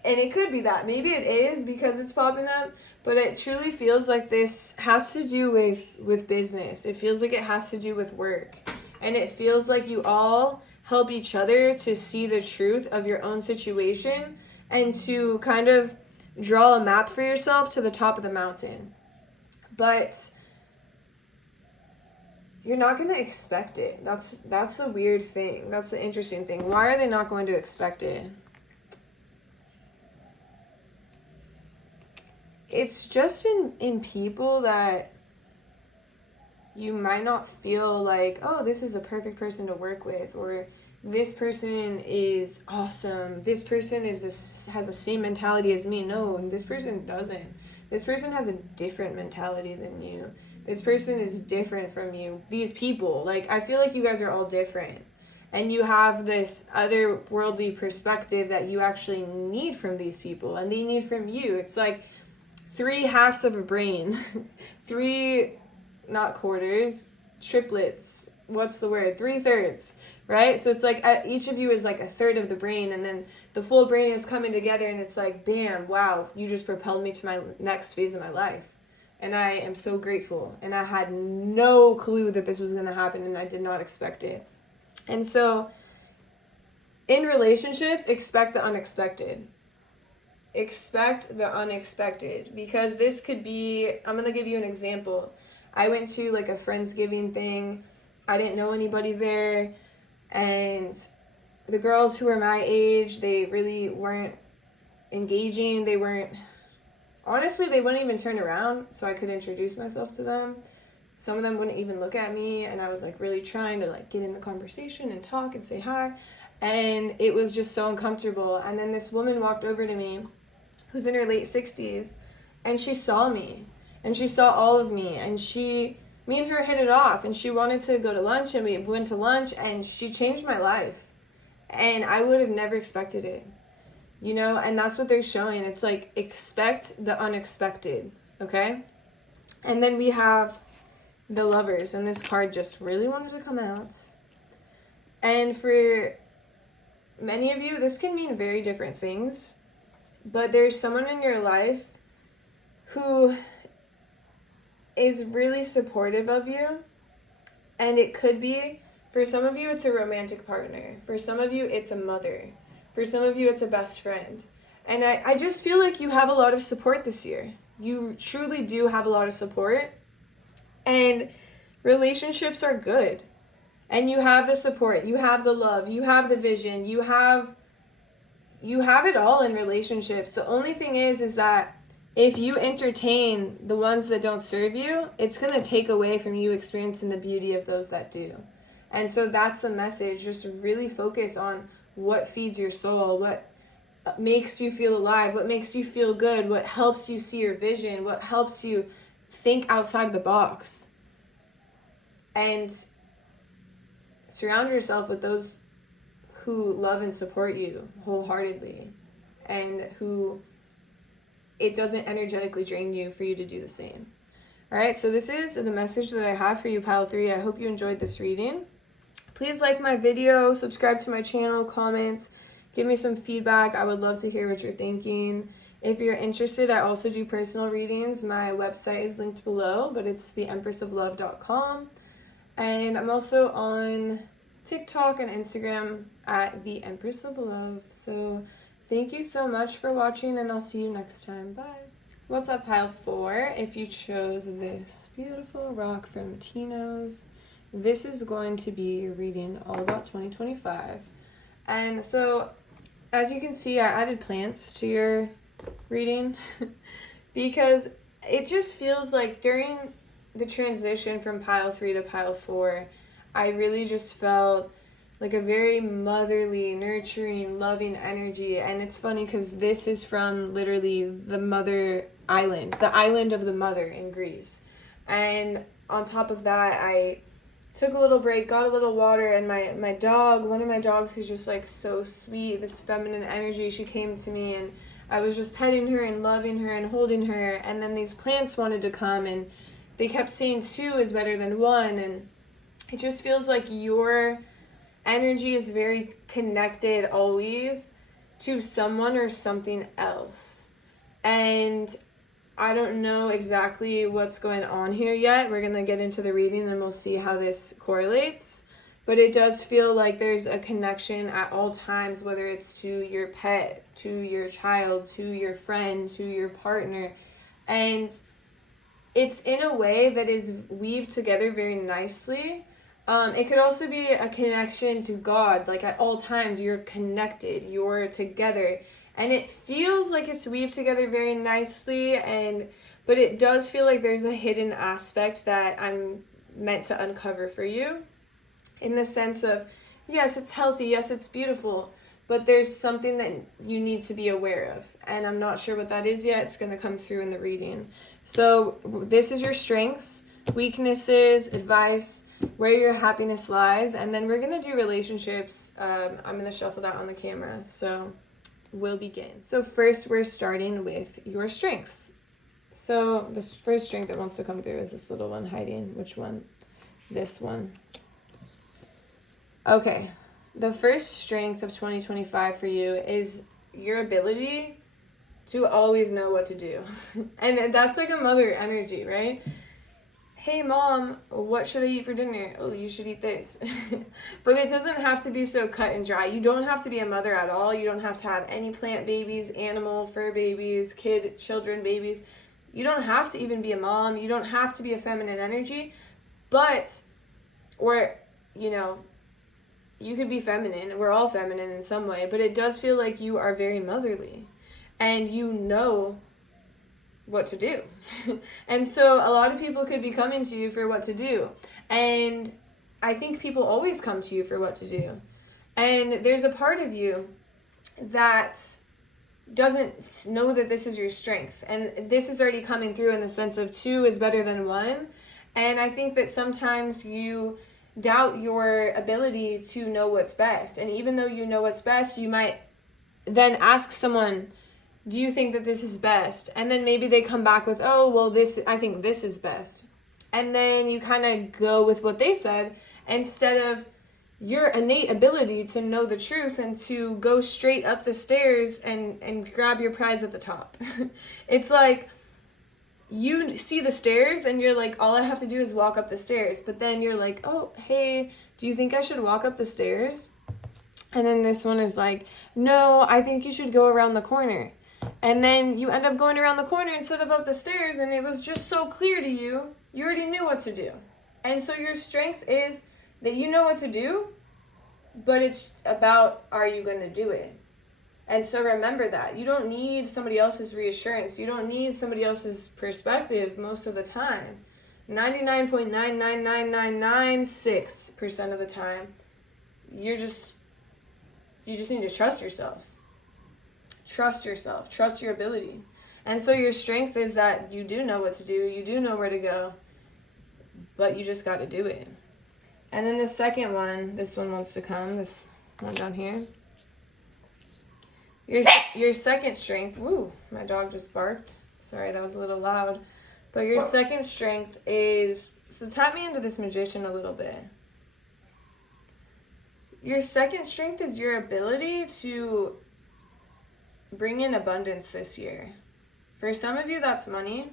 And it could be that. Maybe it is because it's popping up, but it truly feels like this has to do with business. It feels like it has to do with work. And it feels like you all help each other to see the truth of your own situation and to kind of draw a map for yourself to the top of the mountain. But you're not going to expect it. That's the weird thing. That's the interesting thing. Why are they not going to expect it? It's just in people that you might not feel like, oh, this is a perfect person to work with, or this person is awesome. This person has the same mentality as me. No, this person doesn't. This person has a different mentality than you. This person is different from you. These people, like, I feel like you guys are all different. And you have this otherworldly perspective that you actually need from these people, and they need from you. It's like three halves of a brain. Three, not quarters, triplets. What's the word? 3/3, right? So it's like each of you is like a third of the brain, and then the full brain is coming together, and it's like, bam, wow, you just propelled me to my next phase of my life. And I am so grateful. And I had no clue that this was going to happen, and I did not expect it. And so in relationships, expect the unexpected. Expect the unexpected, because this could be, I'm going to give you an example. I went to like a Friendsgiving thing. I didn't know anybody there. And the girls who were my age, they really weren't engaging. They weren't, honestly, they wouldn't even turn around so I could introduce myself to them. Some of them wouldn't even look at me, and I was like really trying to like get in the conversation and talk and say hi. And it was just so uncomfortable. And then this woman walked over to me who's in her late 60s, and she saw me, and she saw all of me, and me and her hit it off, and she wanted to go to lunch, and we went to lunch, and she changed my life. And I would have never expected it, you know? And that's what they're showing. It's like, expect the unexpected, okay? And then we have the Lovers, and this card just really wanted to come out. And for many of you, this can mean very different things, but there's someone in your life who is really supportive of you, and it could be, for some of you, it's a romantic partner. For some of you, it's a mother. For some of you, it's a best friend. And I just feel like you have a lot of support this year. You truly do have a lot of support. And relationships are good. And you have the support. You have the love. You have the vision. You have it all in relationships. The only thing is that if you entertain the ones that don't serve you, it's going to take away from you experiencing the beauty of those that do. And so that's the message. Just really focus on what feeds your soul, what makes you feel alive, what makes you feel good, what helps you see your vision, what helps you think outside of the box. And surround yourself with those who love and support you wholeheartedly, and who it doesn't energetically drain you for you to do the same. All right, so this is the message that I have for you, Pile 3. I hope you enjoyed this reading. Please like my video, subscribe to my channel, comments, give me some feedback. I would love to hear what you're thinking. If you're interested, I also do personal readings. My website is linked below, but it's theempressoflove.com. And I'm also on TikTok and Instagram at the Empress of Love. So thank you so much for watching, and I'll see you next time. Bye. What's up, Pile 4? If you chose this beautiful rock from Tino's, this is going to be your reading all about 2025. And so, as you can see, I added plants to your reading because it just feels like during the transition from Pile 3 to Pile 4, I really just felt like a very motherly, nurturing, loving energy. And it's funny because this is from literally the Mother Island, the island of the mother in Greece. And on top of that, I took a little break, got a little water, and my dog, one of my dogs who's just like so sweet, this feminine energy, she came to me, and I was just petting her and loving her and holding her. And then these plants wanted to come, and they kept saying 2 is better than 1. And it just feels like your energy is very connected always to someone or something else. And I don't know exactly what's going on here yet. We're going to get into the reading and we'll see how this correlates. But it does feel like there's a connection at all times, whether it's to your pet, to your child, to your friend, to your partner. And it's in a way that is weaved together very nicely. It could also be a connection to God. Like at all times, you're connected, you're together. And it feels like it's weaved together very nicely, but it does feel like there's a hidden aspect that I'm meant to uncover for you. In the sense of, yes, it's healthy, yes, it's beautiful, but there's something that you need to be aware of. And I'm not sure what that is yet. It's going to come through in the reading. So this is your strengths, weaknesses, advice, where your happiness lies, and then we're going to do relationships. I'm going to shuffle that on the camera. So we'll begin. So first we're starting with your strengths. So the first strength that wants to come through is this little one hiding. Which one? This one. Okay. The first strength of 2025 for you is your ability to always know what to do. And that's like a mother energy, right? Hey mom, what should I eat for dinner? Oh, you should eat this. But it doesn't have to be so cut and dry. You don't have to be a mother at all. You don't have to have any plant babies, animal, fur babies, children babies. You don't have to even be a mom. You don't have to be a feminine energy. You could be feminine. We're all feminine in some way. But it does feel like you are very motherly. And you know what to do. And so a lot of people could be coming to you for what to do. And I think people always come to you for what to do. And there's a part of you that doesn't know that this is your strength. And this is already coming through in the sense of 2 is better than 1. And I think that sometimes you doubt your ability to know what's best. And even though you know what's best, you might then ask someone, do you think that this is best? And then maybe they come back with, oh, well, I think this is best. and then you kind of go with what they said instead of your innate ability to know the truth and to go straight up the stairs and grab your prize at the top. It's like you see the stairs and you're like, all I have to do is walk up the stairs. But then you're like, oh, hey, do you think I should walk up the stairs? And then this one is like, no, I think you should go around the corner. And then you end up going around the corner instead of up the stairs, and it was just so clear to you, you already knew what to do. And so your strength is that you know what to do, but it's about, are you going to do it? And so remember that. You don't need somebody else's reassurance. You don't need somebody else's perspective most of the time. 99.999996% of the time, you just need to trust yourself. Trust yourself. Trust your ability. And so your strength is that you do know what to do. You do know where to go. But you just got to do it. And then the second one, this one wants to come. This one down here. Your second strength. Woo, my dog just barked. Sorry, that was a little loud. But your second strength is, so tap me into this magician a little bit. Your second strength is your ability to bring in abundance this year. For some of you, that's money.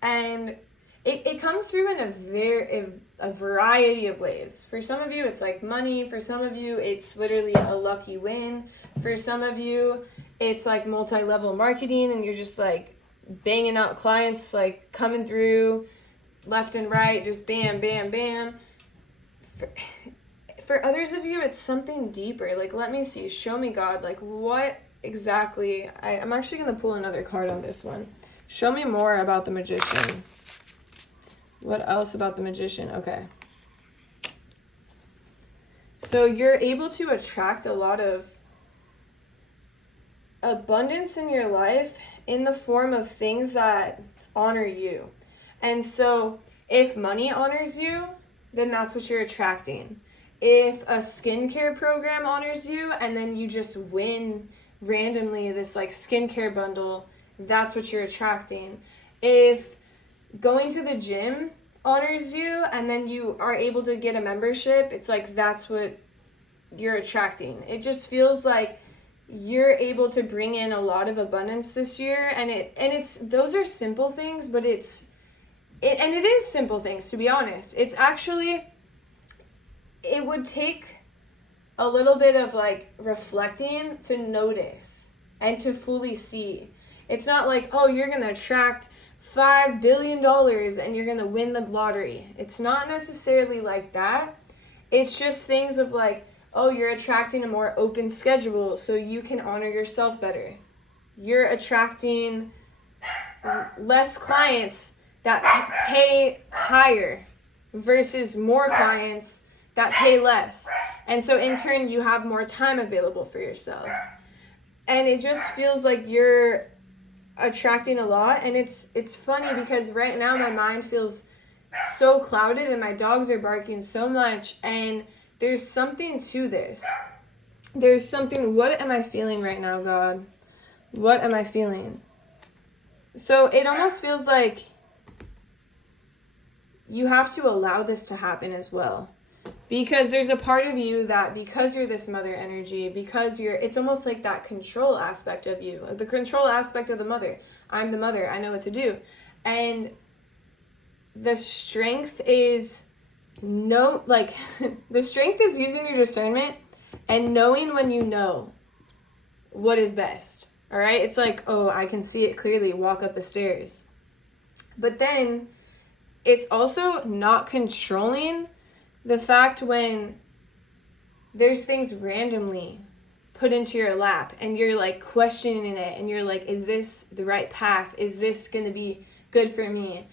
And it comes through in a variety of ways. For some of you, it's like money. For some of you, it's literally a lucky win. For some of you, it's like multi-level marketing and you're just like banging out clients, like coming through left and right, just bam, bam, bam. For others of you, it's something deeper. Like, let me see. Show me, God. Like, what exactly? I'm actually going to pull another card on this one. Show me more about the magician. What else about the magician? Okay. So you're able to attract a lot of abundance in your life in the form of things that honor you. And so if money honors you, then that's what you're attracting. If a skincare program honors you and then you just win randomly this like skincare bundle, that's what you're attracting. If going to the gym honors you and then you are able to get a membership, it's like that's what you're attracting. It just feels like you're able to bring in a lot of abundance this year, and it's those are simple things, but it is simple things, to be honest. It's actually, it would take a little bit of like reflecting to notice and to fully see. It's not like, oh, you're going to attract $5 billion and you're going to win the lottery. It's not necessarily like that. It's just things of like, oh, you're attracting a more open schedule so you can honor yourself better. You're attracting less clients that pay higher versus more clients that pay less. And so in turn, you have more time available for yourself. And it just feels like you're attracting a lot. And it's funny because right now my mind feels so clouded and my dogs are barking so much. And there's something to this. There's something, what am I feeling right now, God? What am I feeling? So it almost feels like you have to allow this to happen as well. Because there's a part of you that, because you're this mother energy, because it's almost like that control aspect of you, the control aspect of the mother. I'm the mother, I know what to do. And the strength is the strength is using your discernment and knowing when you know what is best. All right. It's like, oh, I can see it clearly. Walk up the stairs. But then it's also not controlling the fact when there's things randomly put into your lap and you're like questioning it and you're like, is this the right path? Is this going to be good for me?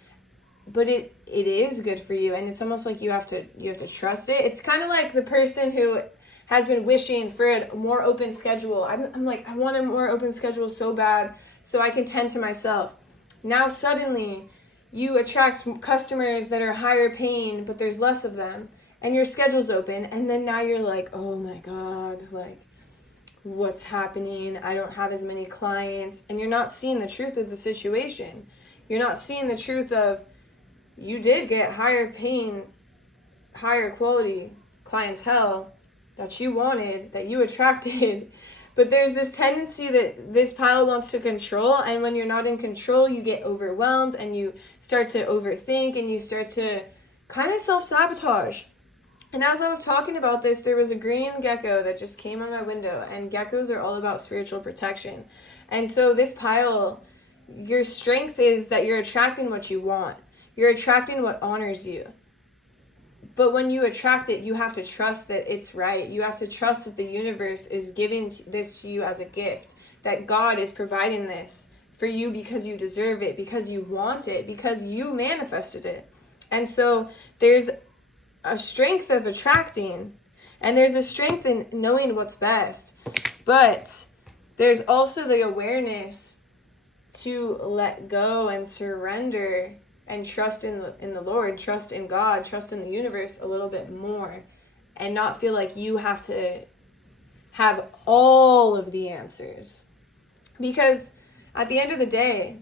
But it is good for you, and it's almost like you have to trust it. It's kind of like the person who has been wishing for a more open schedule. I'm like, I want a more open schedule so bad so I can tend to myself. Now suddenly you attract customers that are higher paying, but there's less of them, and your schedule's open, and then now you're like, oh my God, like, what's happening? I don't have as many clients, and you're not seeing the truth of the situation. You're not seeing the truth of, you did get higher paying, higher quality clientele that you wanted, that you attracted. But there's this tendency that this pile wants to control, and when you're not in control, you get overwhelmed and you start to overthink and you start to kind of self-sabotage. And as I was talking about this, there was a green gecko that just came on my window, and geckos are all about spiritual protection. And so this pile, your strength is that you're attracting what you want. You're attracting what honors you. But when you attract it, you have to trust that it's right. You have to trust that the universe is giving this to you as a gift, that God is providing this for you because you deserve it, because you want it, because you manifested it. And so there's a strength of attracting, and there's a strength in knowing what's best. But there's also the awareness to let go and surrender and trust in the Lord, trust in God, trust in the universe a little bit more, and not feel like you have to have all of the answers. Because at the end of the day,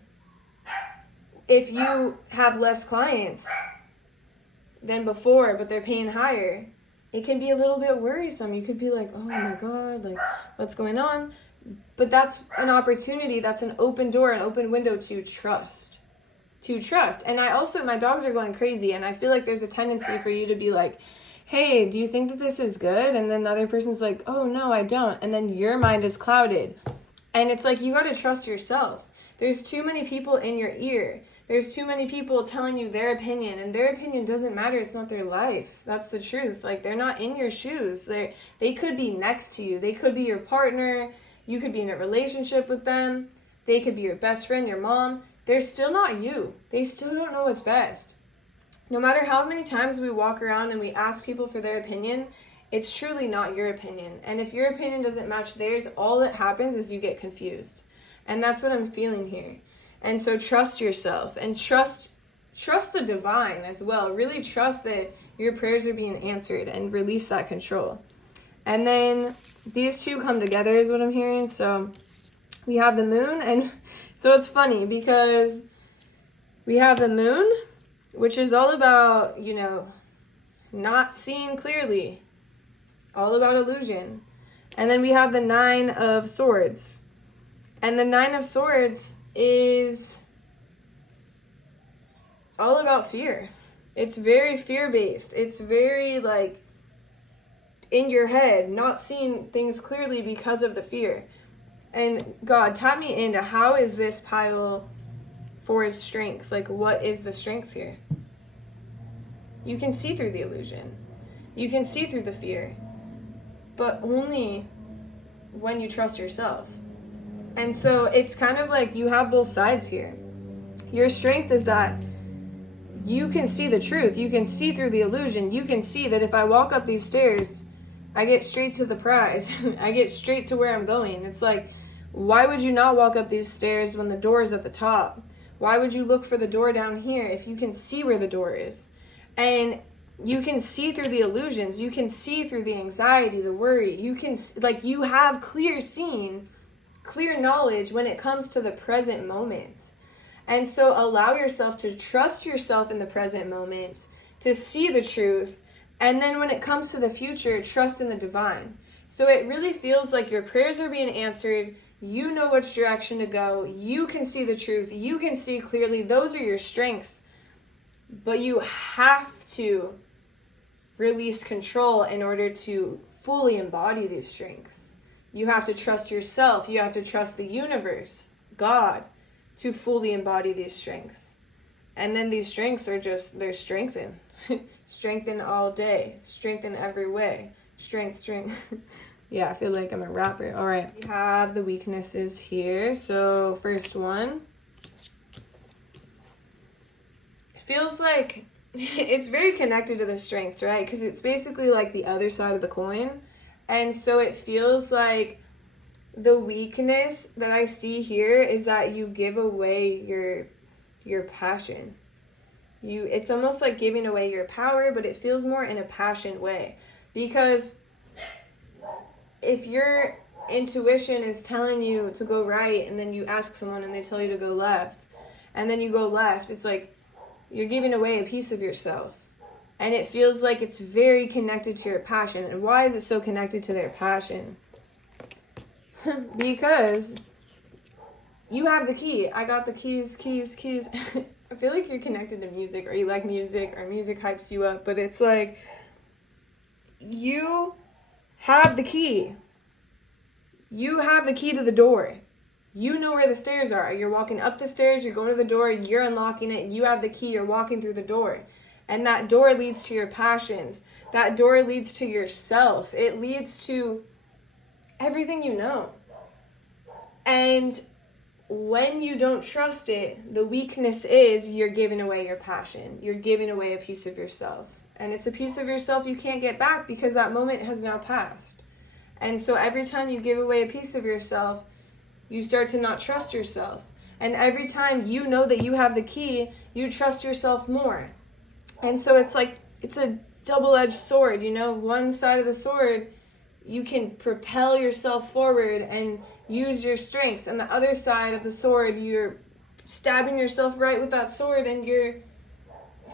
if you have less clients than before, but they're paying higher, it can be a little bit worrisome. You could be like, oh my God, like, what's going on? But that's an opportunity, that's an open door, an open window to trust. And I also, my dogs are going crazy, and I feel like there's a tendency for you to be like, hey, do you think that this is good? And then the other person's like, oh no, I don't. And then your mind is clouded. And it's like, you got to trust yourself. There's too many people in your ear. There's too many people telling you their opinion, and their opinion doesn't matter. It's not their life. That's the truth. Like, they're not in your shoes. They could be next to you. They could be your partner. You could be in a relationship with them. They could be your best friend, your mom. They're still not you. They still don't know what's best. No matter how many times we walk around and we ask people for their opinion, it's truly not your opinion. And if your opinion doesn't match theirs, all that happens is you get confused. And that's what I'm feeling here. And so trust yourself, and trust the divine as well. Really trust that your prayers are being answered, and release that control. And then these two come together is what I'm hearing. So we have the moon, and so it's funny because we have the moon, which is all about, not seeing clearly, all about illusion. And then we have the 9 of Swords. And the 9 of Swords is all about fear. It's very fear-based. It's very, like, in your head, not seeing things clearly because of the fear. And God, tap me into how is this pile for his strength? Like, what is the strength here? You can see through the illusion. You can see through the fear. But only when you trust yourself. And so it's kind of like you have both sides here. Your strength is that you can see the truth. You can see through the illusion. You can see that if I walk up these stairs, I get straight to the prize. I get straight to where I'm going. It's like, why would you not walk up these stairs when the door is at the top? Why would you look for the door down here if you can see where the door is? And you can see through the illusions. You can see through the anxiety, the worry. You can, like, you have clear seeing, clear knowledge when it comes to the present moment. And so allow yourself to trust yourself in the present moment, to see the truth. And then when it comes to the future, trust in the divine. So it really feels like your prayers are being answered. You know which direction to go. You can see the truth. You can see clearly. Those are your strengths. But you have to release control in order to fully embody these strengths. You have to trust yourself. You have to trust the universe, God, to fully embody these strengths. And then these strengths are just, they're strengthened. Strengthen all day. Strengthen every way. Strength. Yeah, I feel like I'm a rapper. All right. We have the weaknesses here. So first one. It feels like it's very connected to the strengths, right? Because it's basically like the other side of the coin. And so it feels like the weakness that I see here is that you give away your passion. It's almost like giving away your power, but it feels more in a passion way. Because if your intuition is telling you to go right, and then you ask someone and they tell you to go left, and then you go left, it's like you're giving away a piece of yourself. And it feels like it's very connected to your passion. And why is it so connected to their passion? Because you have the key. I got the keys. I feel like you're connected to music, or you like music, or music hypes you up. But it's like, you have the key. You have the key to the door. You know where the stairs are. You're walking up the stairs, you're going to the door, you're unlocking it, you have the key, you're walking through the door. And that door leads to your passions. That door leads to yourself. It leads to everything you know. And when you don't trust it, the weakness is you're giving away your passion. You're giving away a piece of yourself. And it's a piece of yourself you can't get back because that moment has now passed. And so every time you give away a piece of yourself, you start to not trust yourself. And every time you know that you have the key, you trust yourself more. And so it's like, it's a double-edged sword, you know? One side of the sword, you can propel yourself forward and use your strengths. And the other side of the sword, you're stabbing yourself right with that sword and you're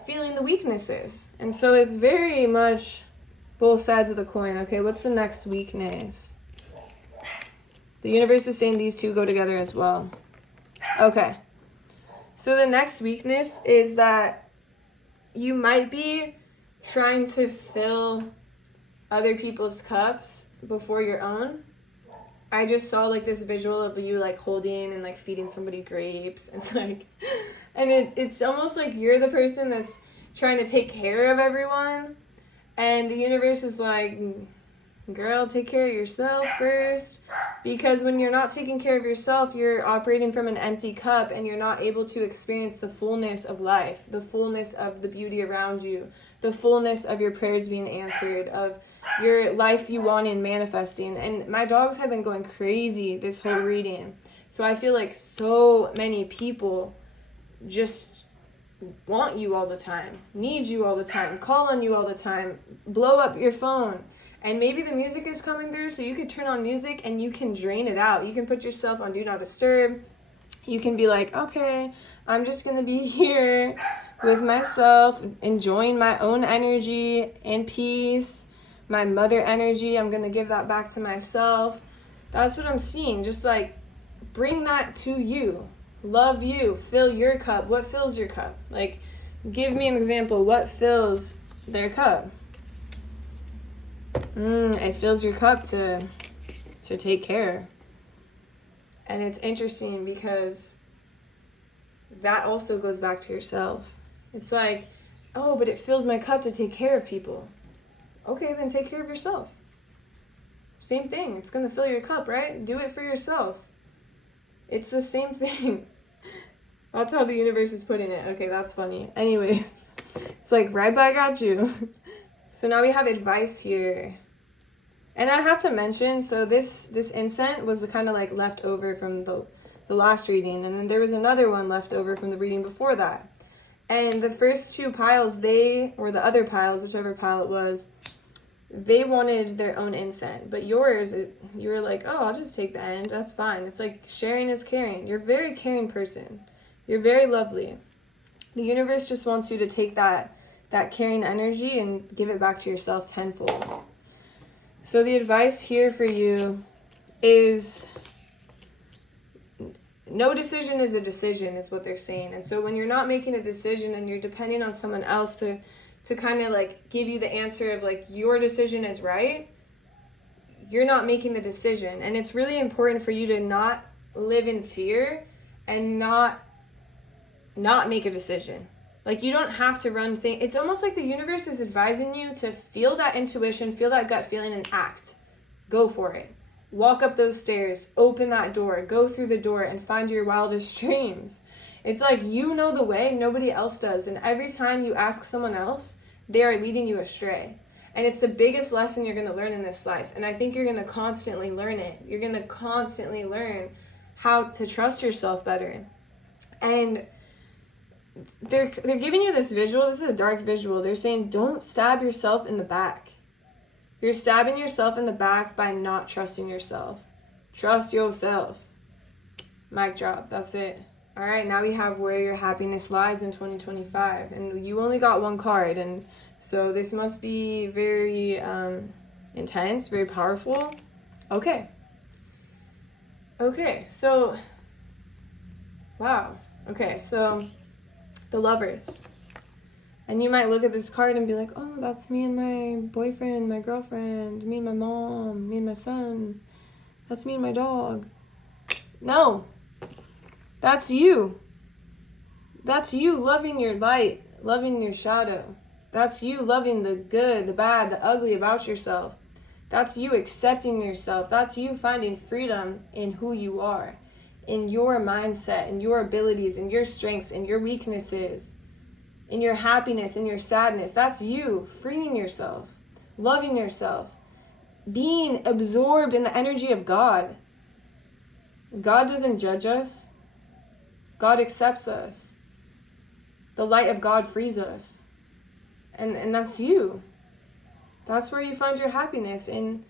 feeling the weaknesses. And so it's very much both sides of the coin. Okay, what's the next weakness? The universe is saying these two go together as well. Okay. So the next weakness is that you might be trying to fill other people's cups before your own. I just saw like this visual of you like holding and like feeding somebody grapes and like, and it's almost like you're the person that's trying to take care of everyone. And the universe is like, girl, take care of yourself first. Because when you're not taking care of yourself, you're operating from an empty cup and you're not able to experience the fullness of life, the fullness of the beauty around you, the fullness of your prayers being answered, of your life you want and manifesting. And my dogs have been going crazy this whole reading. So I feel like so many people just want you all the time, need you all the time, call on you all the time, blow up your phone. And maybe the music is coming through, so you could turn on music and you can drain it out. You can put yourself on Do Not Disturb. You can be like, okay, I'm just going to be here with myself, enjoying my own energy in peace, my mother energy. I'm going to give that back to myself. That's what I'm seeing. Just like bring that to you. Love you. Fill your cup. What fills your cup? Like, give me an example. What fills their cup? It fills your cup to take care. And it's interesting because that also goes back to yourself. It's like, oh, but it fills my cup to take care of people. Okay, then take care of yourself. Same thing. It's going to fill your cup, right? Do it for yourself. It's the same thing. That's how the universe is putting it. Okay, that's funny. Anyways, it's like right back at you. So now we have advice here. And I have to mention, so this incense was kind of like left over from the last reading. And then there was another one left over from the reading before that. And the first two piles, or the other piles, whichever pile it was, they wanted their own incense. But yours, you were like, oh, I'll just take the end. That's fine. It's like sharing is caring. You're a very caring person. You're very lovely. The universe just wants you to take that caring energy and give it back to yourself tenfold. So the advice here for you is no decision is a decision, is what they're saying. And so when you're not making a decision and you're depending on someone else to kind of like give you the answer of like your decision is right, you're not making the decision. And it's really important for you to not live in fear and not make a decision. Like, you don't have to run things. It's almost like the universe is advising you to feel that intuition, feel that gut feeling, and act. Go for it. Walk up those stairs, open that door, go through the door, and find your wildest dreams. It's like you know the way, nobody else does. And every time you ask someone else, they are leading you astray. And it's the biggest lesson you're going to learn in this life. And I think you're going to constantly learn it. You're going to constantly learn how to trust yourself better. And they're giving you this visual. This is a dark visual. They're saying, don't stab yourself in the back. You're stabbing yourself in the back by not trusting yourself. Trust yourself. Mic drop. That's it. All right, now we have where your happiness lies in 2025. And you only got one card. And so this must be very intense, very powerful. Okay. Okay, so, wow. Okay, so the Lovers. And you might look at this card and be like, oh, that's me and my boyfriend, my girlfriend, me and my mom, me and my son. That's me and my dog. No. That's you. That's you loving your light, loving your shadow. That's you loving the good, the bad, the ugly about yourself. That's you accepting yourself. That's you finding freedom in who you are, in your mindset, in your abilities, in your strengths, in your weaknesses, in your happiness, in your sadness. That's you freeing yourself, loving yourself, being absorbed in the energy of God. God doesn't judge us. God accepts us. The light of God frees us. And that's you. That's where you find your happiness, in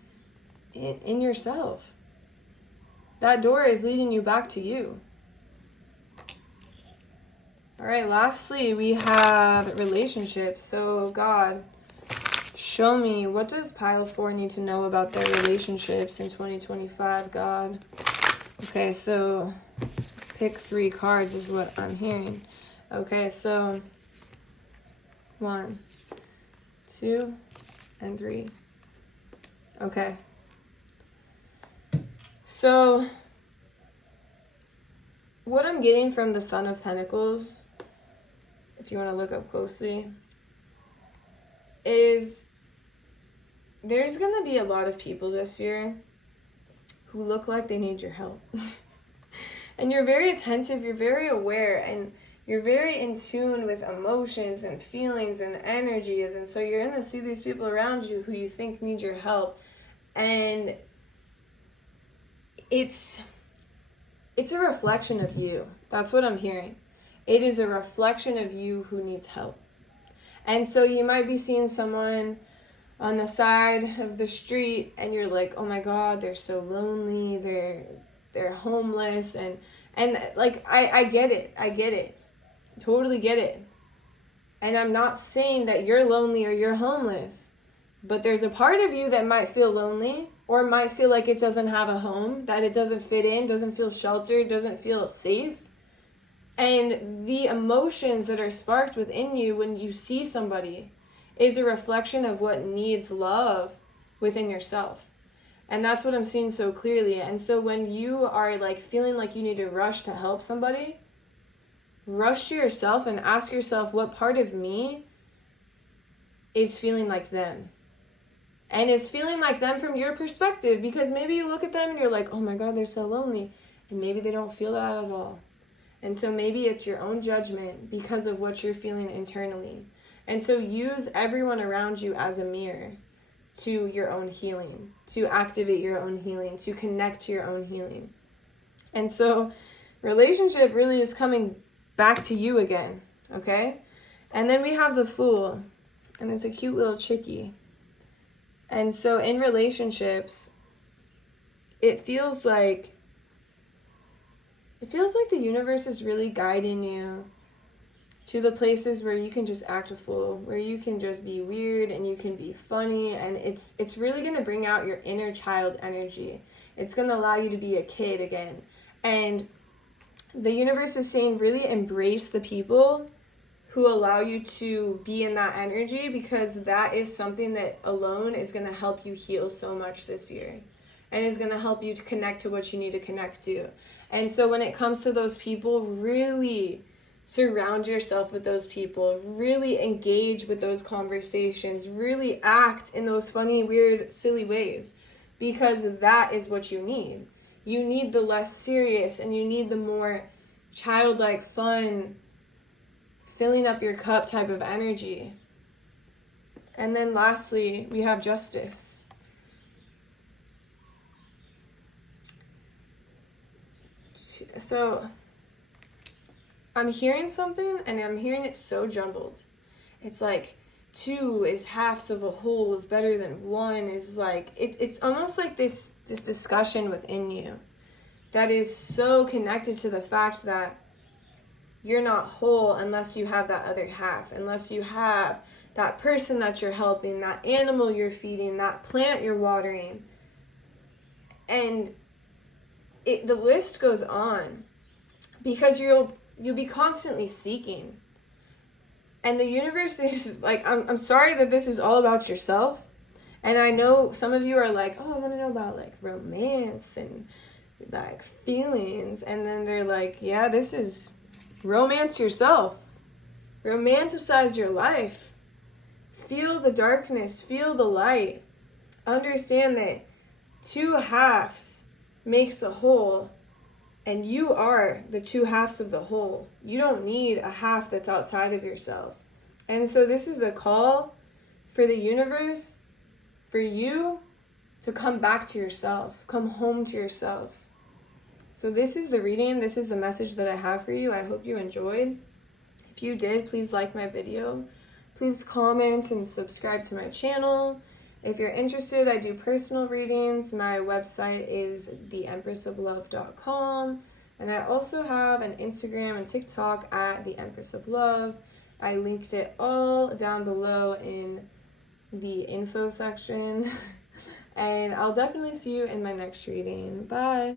yourself. That door is leading you back to you. All right, lastly, we have relationships. So God, show me, what does pile 4 need to know about their relationships in 2025, God? Okay, so pick 3 cards is what I'm hearing. Okay, so 1, 2, and 3. Okay. So what I'm getting from the Son of Pentacles, if you want to look up closely, is there's going to be a lot of people this year who look like they need your help. And you're very attentive, you're very aware, and you're very in tune with emotions and feelings and energies. And so you're going to see these people around you who you think need your help. And it's a reflection of you. That's what I'm hearing. It is a reflection of you who needs help. And so you might be seeing someone on the side of the street and you're like, oh my God, they're so lonely. They're homeless. And like, I get it. Totally get it. And I'm not saying that you're lonely or you're homeless, but there's a part of you that might feel lonely or might feel like it doesn't have a home, that it doesn't fit in, doesn't feel sheltered, doesn't feel safe. And the emotions that are sparked within you when you see somebody is a reflection of what needs love within yourself. And that's what I'm seeing so clearly. And so when you are like feeling like you need to rush to help somebody, rush to yourself and ask yourself, what part of me is feeling like them? And is feeling like them from your perspective, because maybe you look at them and you're like, oh my God, they're so lonely. And maybe they don't feel that at all. And so maybe it's your own judgment because of what you're feeling internally. And so use everyone around you as a mirror to your own healing, to activate your own healing, to connect to your own healing. And so relationship really is coming back to you again, okay? And then we have the Fool, and it's a cute little chickie. And so in relationships, it feels like the universe is really guiding you to the places where you can just act a fool, where you can just be weird and you can be funny, and it's really going to bring out your inner child energy. It's going to allow you to be a kid again. And the universe is saying really embrace the people who allow you to be in that energy, because that is something that alone is going to help you heal so much this year and is going to help you to connect to what you need to connect to. And so when it comes to those people, really surround yourself with those people, really engage with those conversations, really act in those funny, weird, silly ways, because that is what you need. You need the less serious and you need the more childlike, fun, filling up your cup type of energy. And then lastly, we have Justice. So I'm hearing something and I'm hearing it so jumbled. It's like 2 is halves of a whole of better than 1 is like, it's almost like this discussion within you that is so connected to the fact that you're not whole unless you have that other half, unless you have that person that you're helping, that animal you're feeding, that plant you're watering. And the list goes on, because you'll be constantly seeking. And the universe is like, I'm sorry that this is all about yourself. And I know some of you are like, oh, I want to know about like romance and like feelings. And then they're like, yeah, this is romance yourself. Romanticize your life. Feel the darkness, feel the light. Understand that two halves makes a whole, and you are the two halves of the whole. You don't need a half that's outside of yourself. And so this is a call for the universe, for you to come back to yourself, come home to yourself. So this is the reading, this is the message that I have for you. I hope you enjoyed. If you did, please like my video. Please comment and subscribe to my channel. If you're interested, I do personal readings. My website is theempressoflove.com. And I also have an Instagram and TikTok at the Empress of Love. I linked it all down below in the info section. And I'll definitely see you in my next reading. Bye.